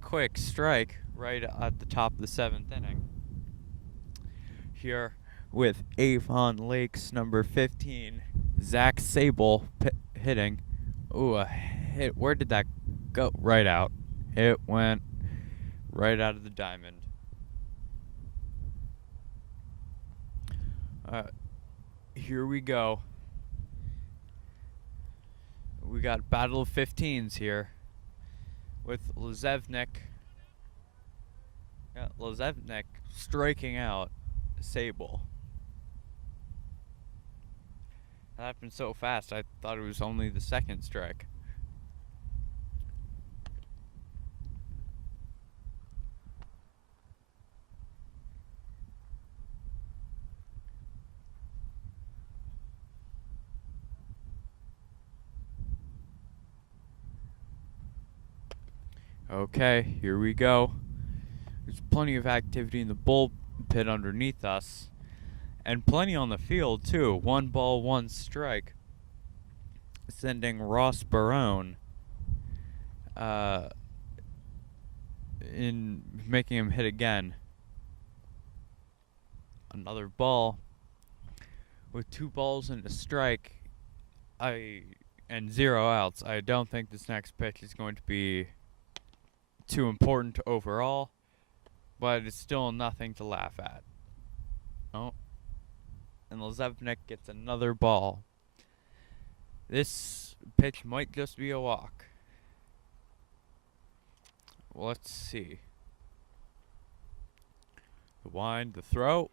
Quick strike right at the top of the 7th inning. Here with Avon Lakes number 15, Zach Sable hitting. Ooh, a hit. Where did that go? Right out. It went right out of the diamond. Here we go. We got Battle of 15s here with Lezevnik. Yeah, Lezevnik striking out Sable. That happened so fast, I thought it was only the second strike. Okay, here we go. There's plenty of activity in the bull pit underneath us. And plenty on the field, too. 1 ball, 1 strike. Sending Ross Barone in making him hit again. Another ball. With 2 balls and a strike and 0 outs, I don't think this next pitch is going to be too important overall, but it's still nothing to laugh at. Oh. And Lezevnik gets another ball. This pitch might just be a walk. Let's see. The wind, the throw.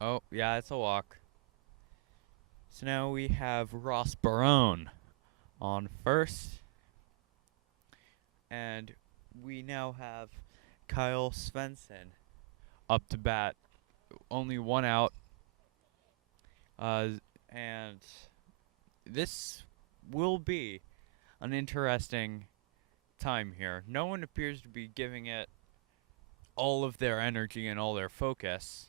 Oh, yeah, it's a walk. So now we have Ross Barone on first. And we now have Kyle Svensson up to bat. Only 1 out. And this will be an interesting time here. No one appears to be giving it all of their energy and all their focus.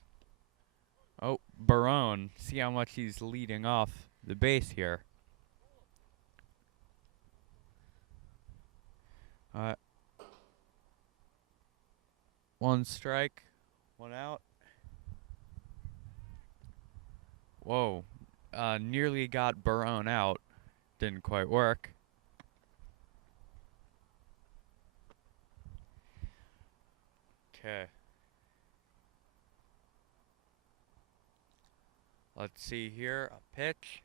Oh, Barone. See how much he's leading off the base here. 1 strike, 1 out. Whoa. Nearly got Barone out. Didn't quite work. Okay. Let's see here. A pitch.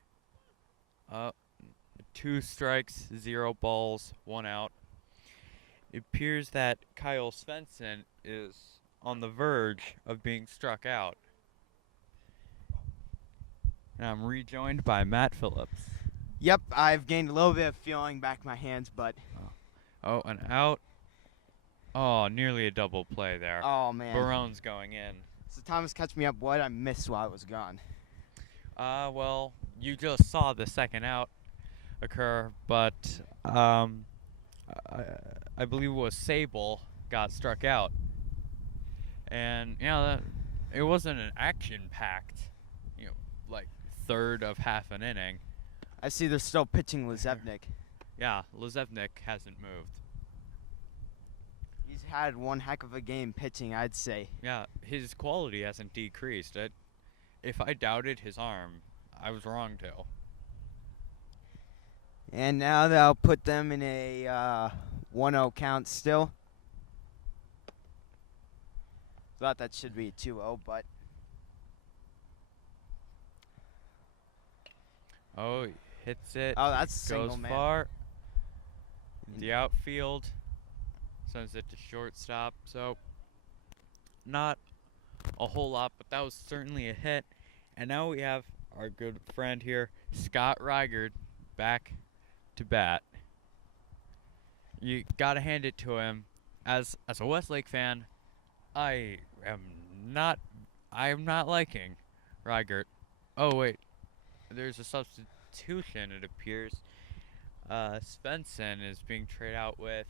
2 strikes, 0 balls, 1 out. It appears that Kyle Svensson is on the verge of being struck out. And I'm rejoined by Matt Phillips. Yep, I've gained a little bit of feeling back in my hands, but... Oh, an out. Oh, nearly a double play there. Oh, man. Barone's going in. So Thomas catch me up what I missed while I was gone. Well, you just saw the second out occur, but I believe it was Sable got struck out. And, it wasn't an action-packed, like, third of half an inning. I see they're still pitching Lezevnik. Yeah, Lezevnik hasn't moved. He's had one heck of a game pitching, I'd say. Yeah, his quality hasn't decreased. If I doubted his arm, I was wrong to. And now they'll put them in a 1-0 count still. Thought that should be 2-0, but... Oh, he hits it. Oh, that's a single, goes man. far. The outfield sends it to shortstop. So, not a whole lot, but that was certainly a hit. And now we have our good friend here, Scott Reigert, back to bat. You gotta hand it to him. As a Westlake fan, I am not liking Reigert. Oh wait, there's a substitution, it appears. Svensson is being traded out with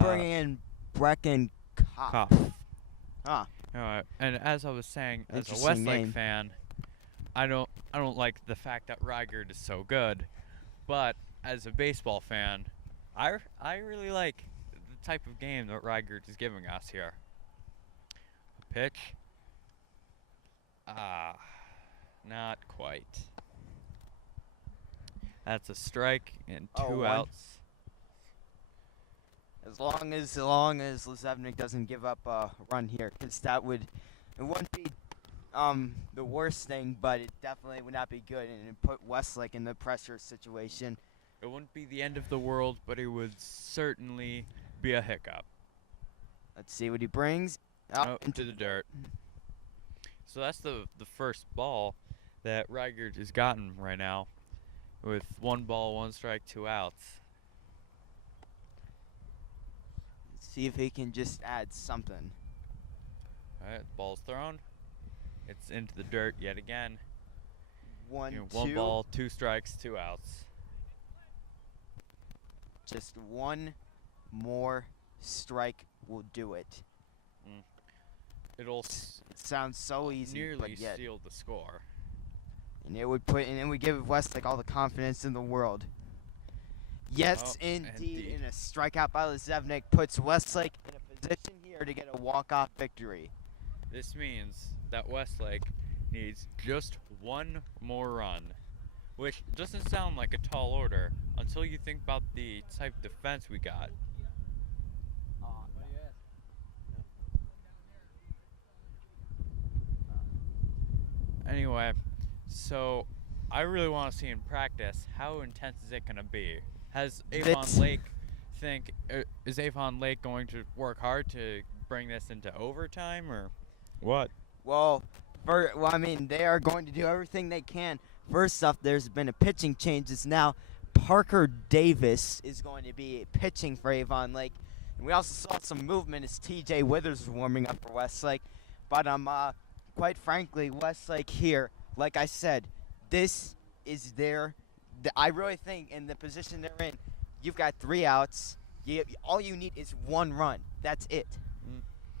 Bringing in Brecken Kopp. Koff. Huh. And as I was saying, as a Interesting Westlake name. fan, I don't like the fact that Reichert is so good, but as a baseball fan, I really like the type of game that Reichert is giving us here. A pitch. Not quite. That's a strike and 2 1. outs. As long as Lezevnik doesn't give up a run here, because it wouldn't be the worst thing, but it definitely would not be good, and it put Westlake in the pressure situation. It wouldn't be the end of the world, but it would certainly be a hiccup. Let's see what he brings. Into the dirt. So that's the first ball that Reichert has gotten right now, with 1 ball, 1 strike, 2 outs. Let's see if he can just add something. All right, ball's thrown. It's into the dirt yet again. 1, 2. 1 ball, 2 strikes, 2 outs. Just 1 more strike will do it. It'll It sounds so easy, nearly but yet. seal the score. And it would give Westlake all the confidence in the world. Yes, indeed. And a strikeout by Lezevnik puts Westlake in a position here to get a walk-off victory. This means that Westlake needs just 1 more run, which doesn't sound like a tall order until you think about the type of defense we got. Anyway, so I really want to see in practice, how intense is it going to be? Is Avon Lake going to work hard to bring this into overtime, or what? Well, I mean, they are going to do everything they can. First off, there's been a pitching changes now. Parker Davis is going to be pitching for Avon Lake. And we also saw some movement as TJ Withers is warming up for Westlake. But quite frankly, Westlake here, like I said, this is I really think in the position they're in, you've got 3 outs. All you need is 1 run. That's it.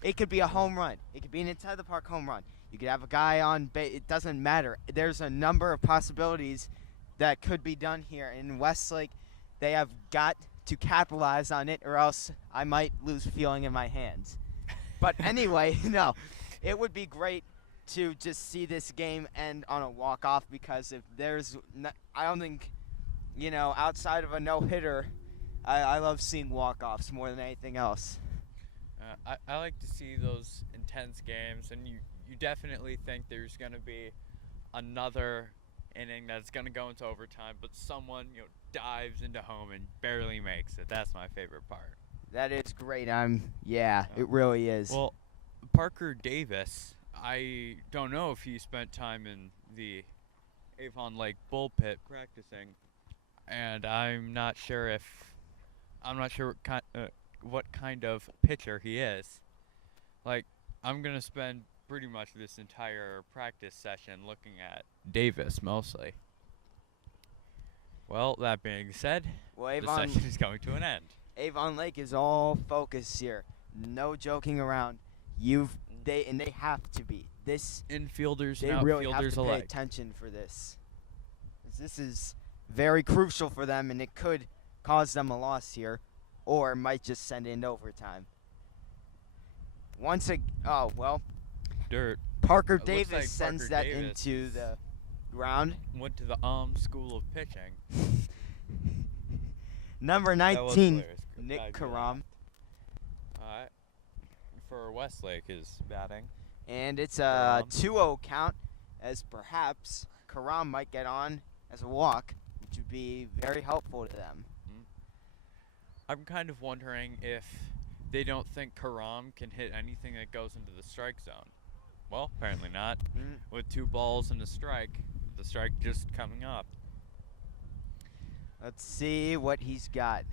It could be a home run. It could be an inside the park home run. You could have a guy on base. It doesn't matter. There's a number of possibilities that could be done here. In Westlake, they have got to capitalize on it, or else I might lose feeling in my hands. But anyway, no, it would be great to just see this game end on a walk-off, because if I don't think, outside of a no-hitter, I love seeing walk-offs more than anything else. I like to see those intense games, and you definitely think there's going to be another inning that's going to go into overtime, but someone dives into home and barely makes it. That's my favorite part. That is great. It really is. Well, Parker Davis, I don't know if he spent time in the Avon Lake bull pit practicing, and I'm not sure what kind of pitcher he is. Like, I'm gonna spend pretty much this entire practice session looking at Davis mostly. Well, that being said, the session is coming to an end. Avon Lake is all focus here. No joking around. They have to be. Infielders They and really outfielders have to alike. pay attention for this. This is very crucial for them, and it could cause them a loss here, or might just send it into overtime. Dirt. Parker It looks Davis like sends Parker that Davis into the ground. Went to the school of pitching. Number That was 19, hilarious. Nick I'd be Karam. Alright. For Westlake is batting. And it's a Karam. 2-0 count, as perhaps Karam might get on as a walk, which would be very helpful to them. I'm kind of wondering if they don't think Karam can hit anything that goes into the strike zone. Well, apparently not. With 2 balls and a strike, the strike just coming up. Let's see what he's got.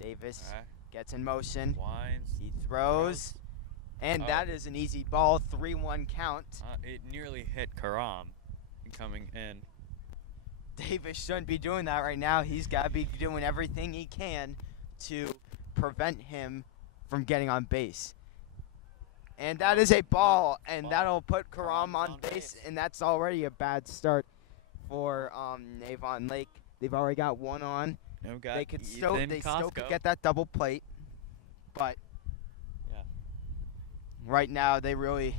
Davis Alright. gets in motion. Winds. He throws. And Oh. that is an easy ball, 3-1 count. It nearly hit Karam coming in. Davis shouldn't be doing that right now. He's got to be doing everything he can to prevent him from getting on base. And that is a ball, and Ball. that'll put Karam Karam's on on base, base. and that's already a bad start for Avon Lake. They've already got one on. They've got They could Ethan still could Costco. get that double plate, but Yeah. right now they really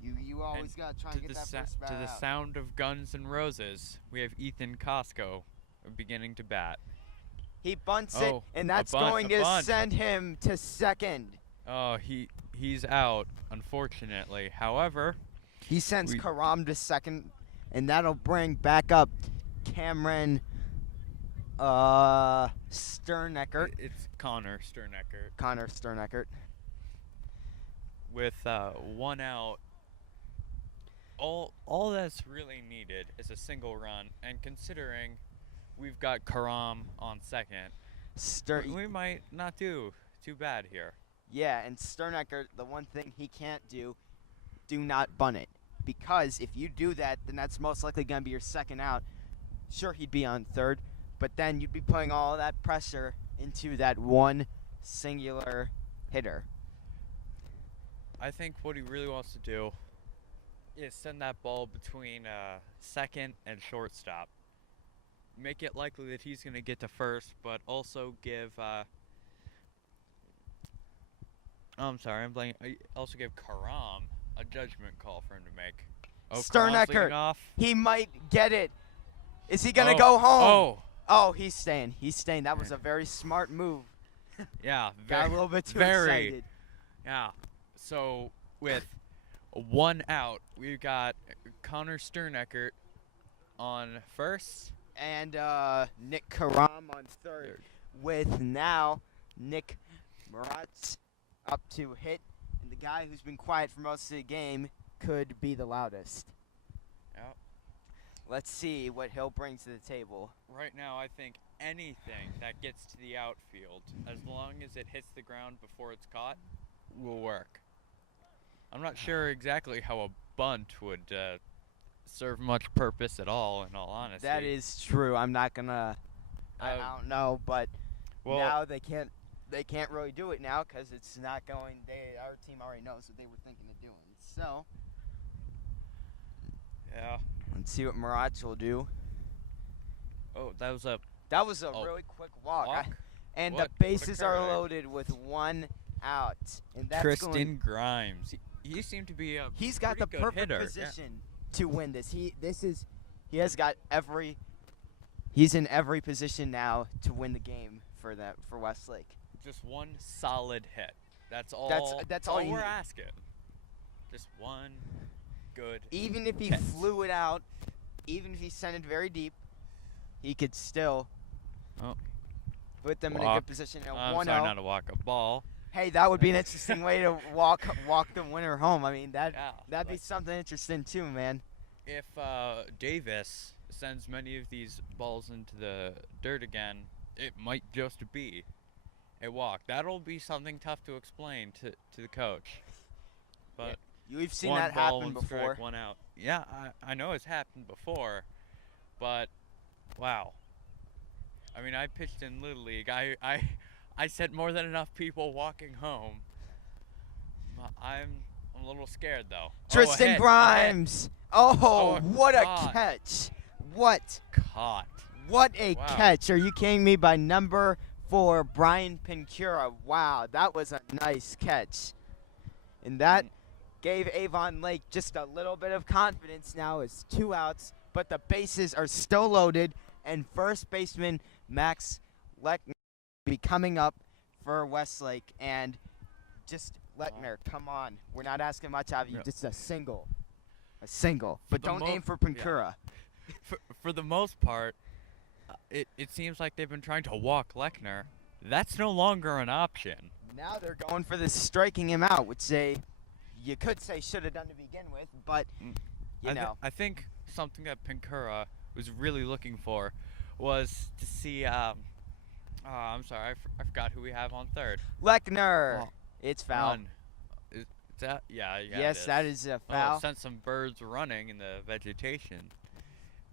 you always And gotta try to and get the that first bat to the out. sound of Guns N' Roses, we have Ethan Costco beginning to bat. He bunts Oh, it, and a that's bunt, going a to bunt. send him to second. Oh, he's out, unfortunately. However, He sends We- Karam to second, and that'll bring back up Cameron Sterneckert. it's Connor Sternecker Connor Sterneckert. with one out. All that's really needed is a single run, and considering we've got Karam on second, we might not do too bad here. Yeah, and Sterneckert, the one thing he can't do not bunt it. Because if you do that, then that's most likely going to be your second out. Sure, he'd be on third, but then you'd be putting all that pressure into that one singular hitter. I think what he really wants to do is send that ball between second and shortstop. Make it likely that he's going to get to first, but also give. I'm sorry, I'm blanking. Also give Karam a judgment call for him to make. Oh, Karam's leading Sterneckert, off. he might get it. Is he going to Oh, go home? Oh, Oh, he's staying. He's staying. That was a very smart move. yeah. Got a little bit too very. excited. Yeah. So with one out, we've got Connor Sterneckert on first. And Nick Karam on third. With now Nick Maratz up to hit. And the guy who's been quiet for most of the game could be the loudest. Yep. Let's see what Hill brings to the table. Right now, I think anything that gets to the outfield, as long as it hits the ground before it's caught, will work. I'm not sure exactly how a bunt would serve much purpose at all, in all honesty. That is true. I'm not gonna. I don't know, but well, now they can't really do it now because it's not going. Our team already knows what they were thinking of doing. So yeah. let's see what Maratz will do. Oh, that was a That was a Oh, really quick walk. walk. And What- the what bases are occurred? loaded with one out. And that's Tristan going, Grimes. He seemed to be a he's got the pretty good perfect hitter. Yeah. position to win this. He's in every position now to win the game for Westlake. Just one solid hit. That's all. That's all you we're need. asking. Just one good. Even if he hit. flew it out, even if he sent it very deep, he could still Oh. put them in a Walk. good position at I'm 1-0. sorry, not to walk a ball. Hey, that would be an interesting way to walk the winner home. I mean, that'd be like, something interesting too, man. if Davis sends many of these balls into the dirt again, it might just be a walk. That'll be something tough to explain to the coach. But We've seen one that ball, happen one strike, before. one out. Yeah, I know it's happened before, but wow. I mean, I pitched in Little League. I sent more than enough people walking home. I'm a little scared though. Tristan a hit. Grimes. Oh, Oh, what a God. catch. What Caught. a Wow. catch. Are you kidding me? By number 4, Brian Pincura. Wow, that was a nice catch. And that gave Avon Lake just a little bit of confidence. Now it's 2 outs, but the bases are still loaded, and first baseman Max Lechner will be coming up for Westlake. And just Lechner, come on. We're not asking much out of you. Yeah. Just a single. A single. But the don't aim for yeah. Pincura. For the most part, it seems like they've been trying to walk Lechner. That's no longer an option. Now they're going for this striking him out, which you could say should have done to begin with, but you know. I think something that Pincura was really looking for was to see. I'm sorry, I forgot who we have on third. Lechner. Oh, It's foul. Run. Yeah. Yes, it is. that is a Oh, foul. it sent some birds running in the vegetation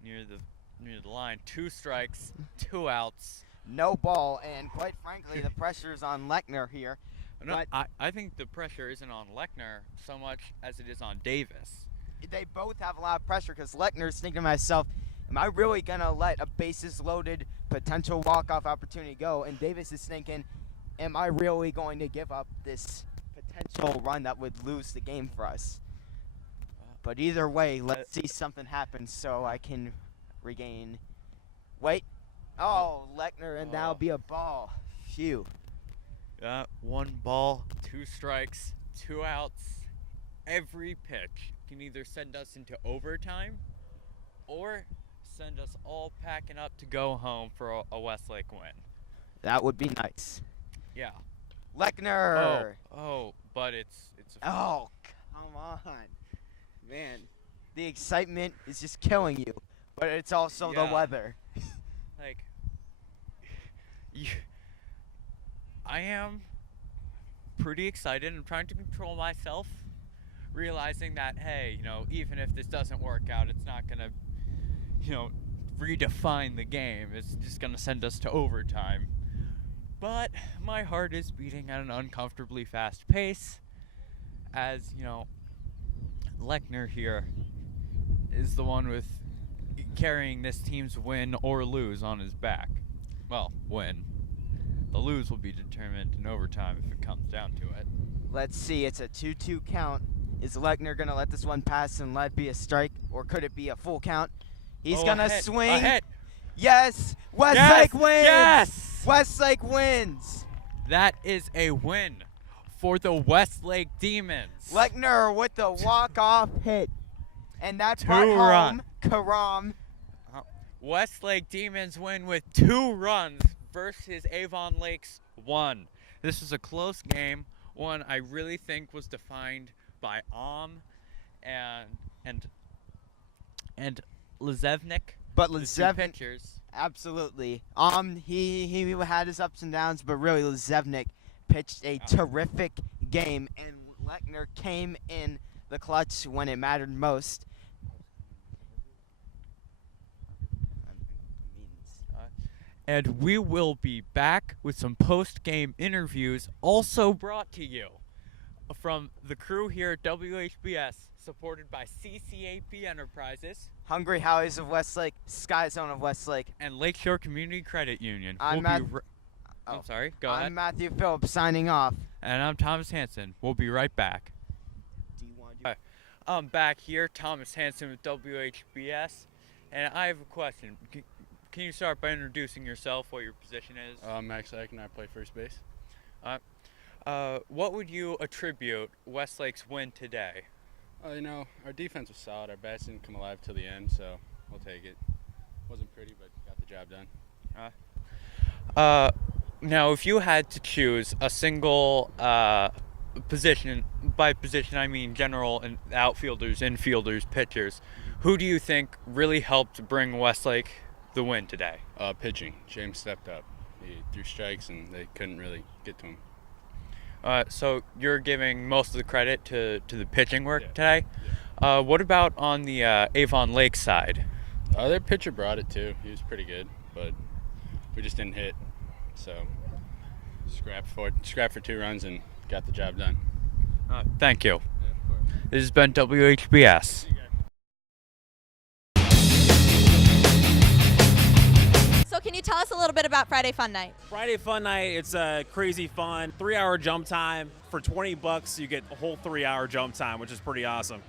near the line. 2 strikes, 2 outs. No ball, and quite frankly, the pressure is on Lechner here. No, But I think the pressure isn't on Lechner so much as it is on Davis. they both have a lot of pressure because Lechner's thinking to myself, am I really going to let a bases-loaded potential walk-off opportunity go? And Davis is thinking, am I really going to give up this potential run that would lose the game for us? But either way, let's see something happen so I can regain. Wait. Oh, Lechner, and that'll be a ball. Phew. 1 ball, 2 strikes, 2 outs. Every pitch can either send us into overtime or send us all packing up to go home for a Westlake win. That would be nice. Yeah. Lechner. But it's a Oh, come on. Man, the excitement is just killing you, but it's also the Yeah. weather. like I am pretty excited. I'm trying to control myself, realizing that, hey, even if this doesn't work out, it's not gonna, redefine the game. It's just gonna send us to overtime. But my heart is beating at an uncomfortably fast pace, as Lechner here is the one with carrying this team's win or lose on his back. Well, win. The lose will be determined in overtime if it comes down to it. Let's see, it's a 2-2 count. Is Lechner going to let this one pass and let be a strike, or could it be a full count? He's going to swing. A hit. Yes! Westlake wins! Yes! Westlake wins! That is a win for the Westlake Demons. Lechner with the walk-off hit. And that's 2 brought home run. Karam. Westlake Demons win with 2 runs versus Avon Lakes 1. This was a close game, one I really think was defined by and Lezevnik. But the two Lezevnik, pitchers. absolutely. He had his ups and downs, but really Lezevnik pitched a terrific game, and Lechner came in the clutch when it mattered most. And we will be back with some post-game interviews also brought to you from the crew here at WHBS, supported by CCAP Enterprises, Hungry Howies of Westlake, Sky Zone of Westlake. and Lakeshore Community Credit Union. I'm I'm sorry, go ahead. I'm Matthew Phillips signing off. And I'm Thomas Hansen. We'll be right back. Do you want to do I'm back here, Thomas Hansen with WHBS, and I have a question. Can you start by introducing yourself, what your position is? Max Eck, and I play first base. What would you attribute Westlake's win today? Our defense was solid. Our bats didn't come alive till the end, so we'll take it. Wasn't pretty, but got the job done. Now, if you had to choose a single position, by position I mean general and outfielders, infielders, pitchers, who do you think really helped bring Westlake the win today? Pitching. James stepped up. He threw strikes, and they couldn't really get to him. So you're giving most of the credit to the pitching work today. Yeah. What about on the Avon Lake side? Their pitcher brought it too. He was pretty good, but we just didn't hit. So scrapped for 2 runs and got the job done. Thank you. Yeah, of course. This has been WHBS. So can you tell us a little bit about Friday Fun Night? Friday Fun Night, it's crazy fun. 3-hour jump time. For $20, you get a whole 3-hour jump time, which is pretty awesome.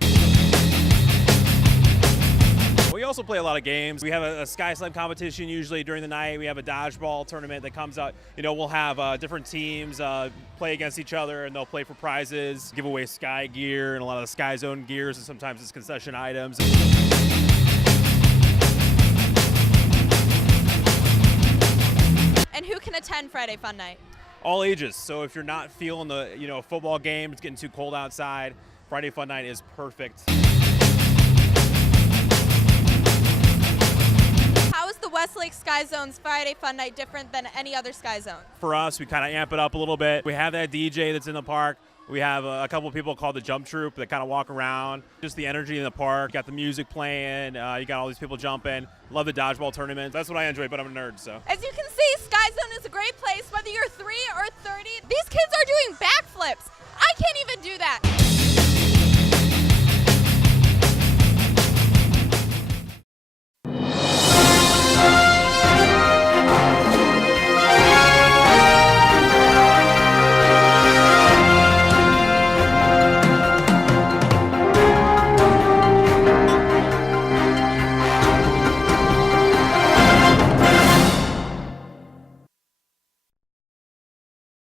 We also play a lot of games. We have a sky slam competition usually during the night. We have a dodgeball tournament that comes out. We'll have different teams play against each other, and they'll play for prizes, give away sky gear and a lot of the Sky Zone gears, and sometimes it's concession items. And who can attend Friday Fun Night? All ages. So if you're not feeling the football game, it's getting too cold outside, Friday Fun Night is perfect. How is the Westlake Sky Zone's Friday Fun Night different than any other Sky Zone? For us, we kind of amp it up a little bit. We have that DJ that's in the park. We have a couple of people called the Jump Troop that kind of walk around. Just the energy in the park. Got the music playing. You got all these people jumping. Love the dodgeball tournament. That's what I enjoy, but I'm a nerd, so. As you can see, Sky Zone is a great place, whether you're 3 or 30. These kids are doing backflips.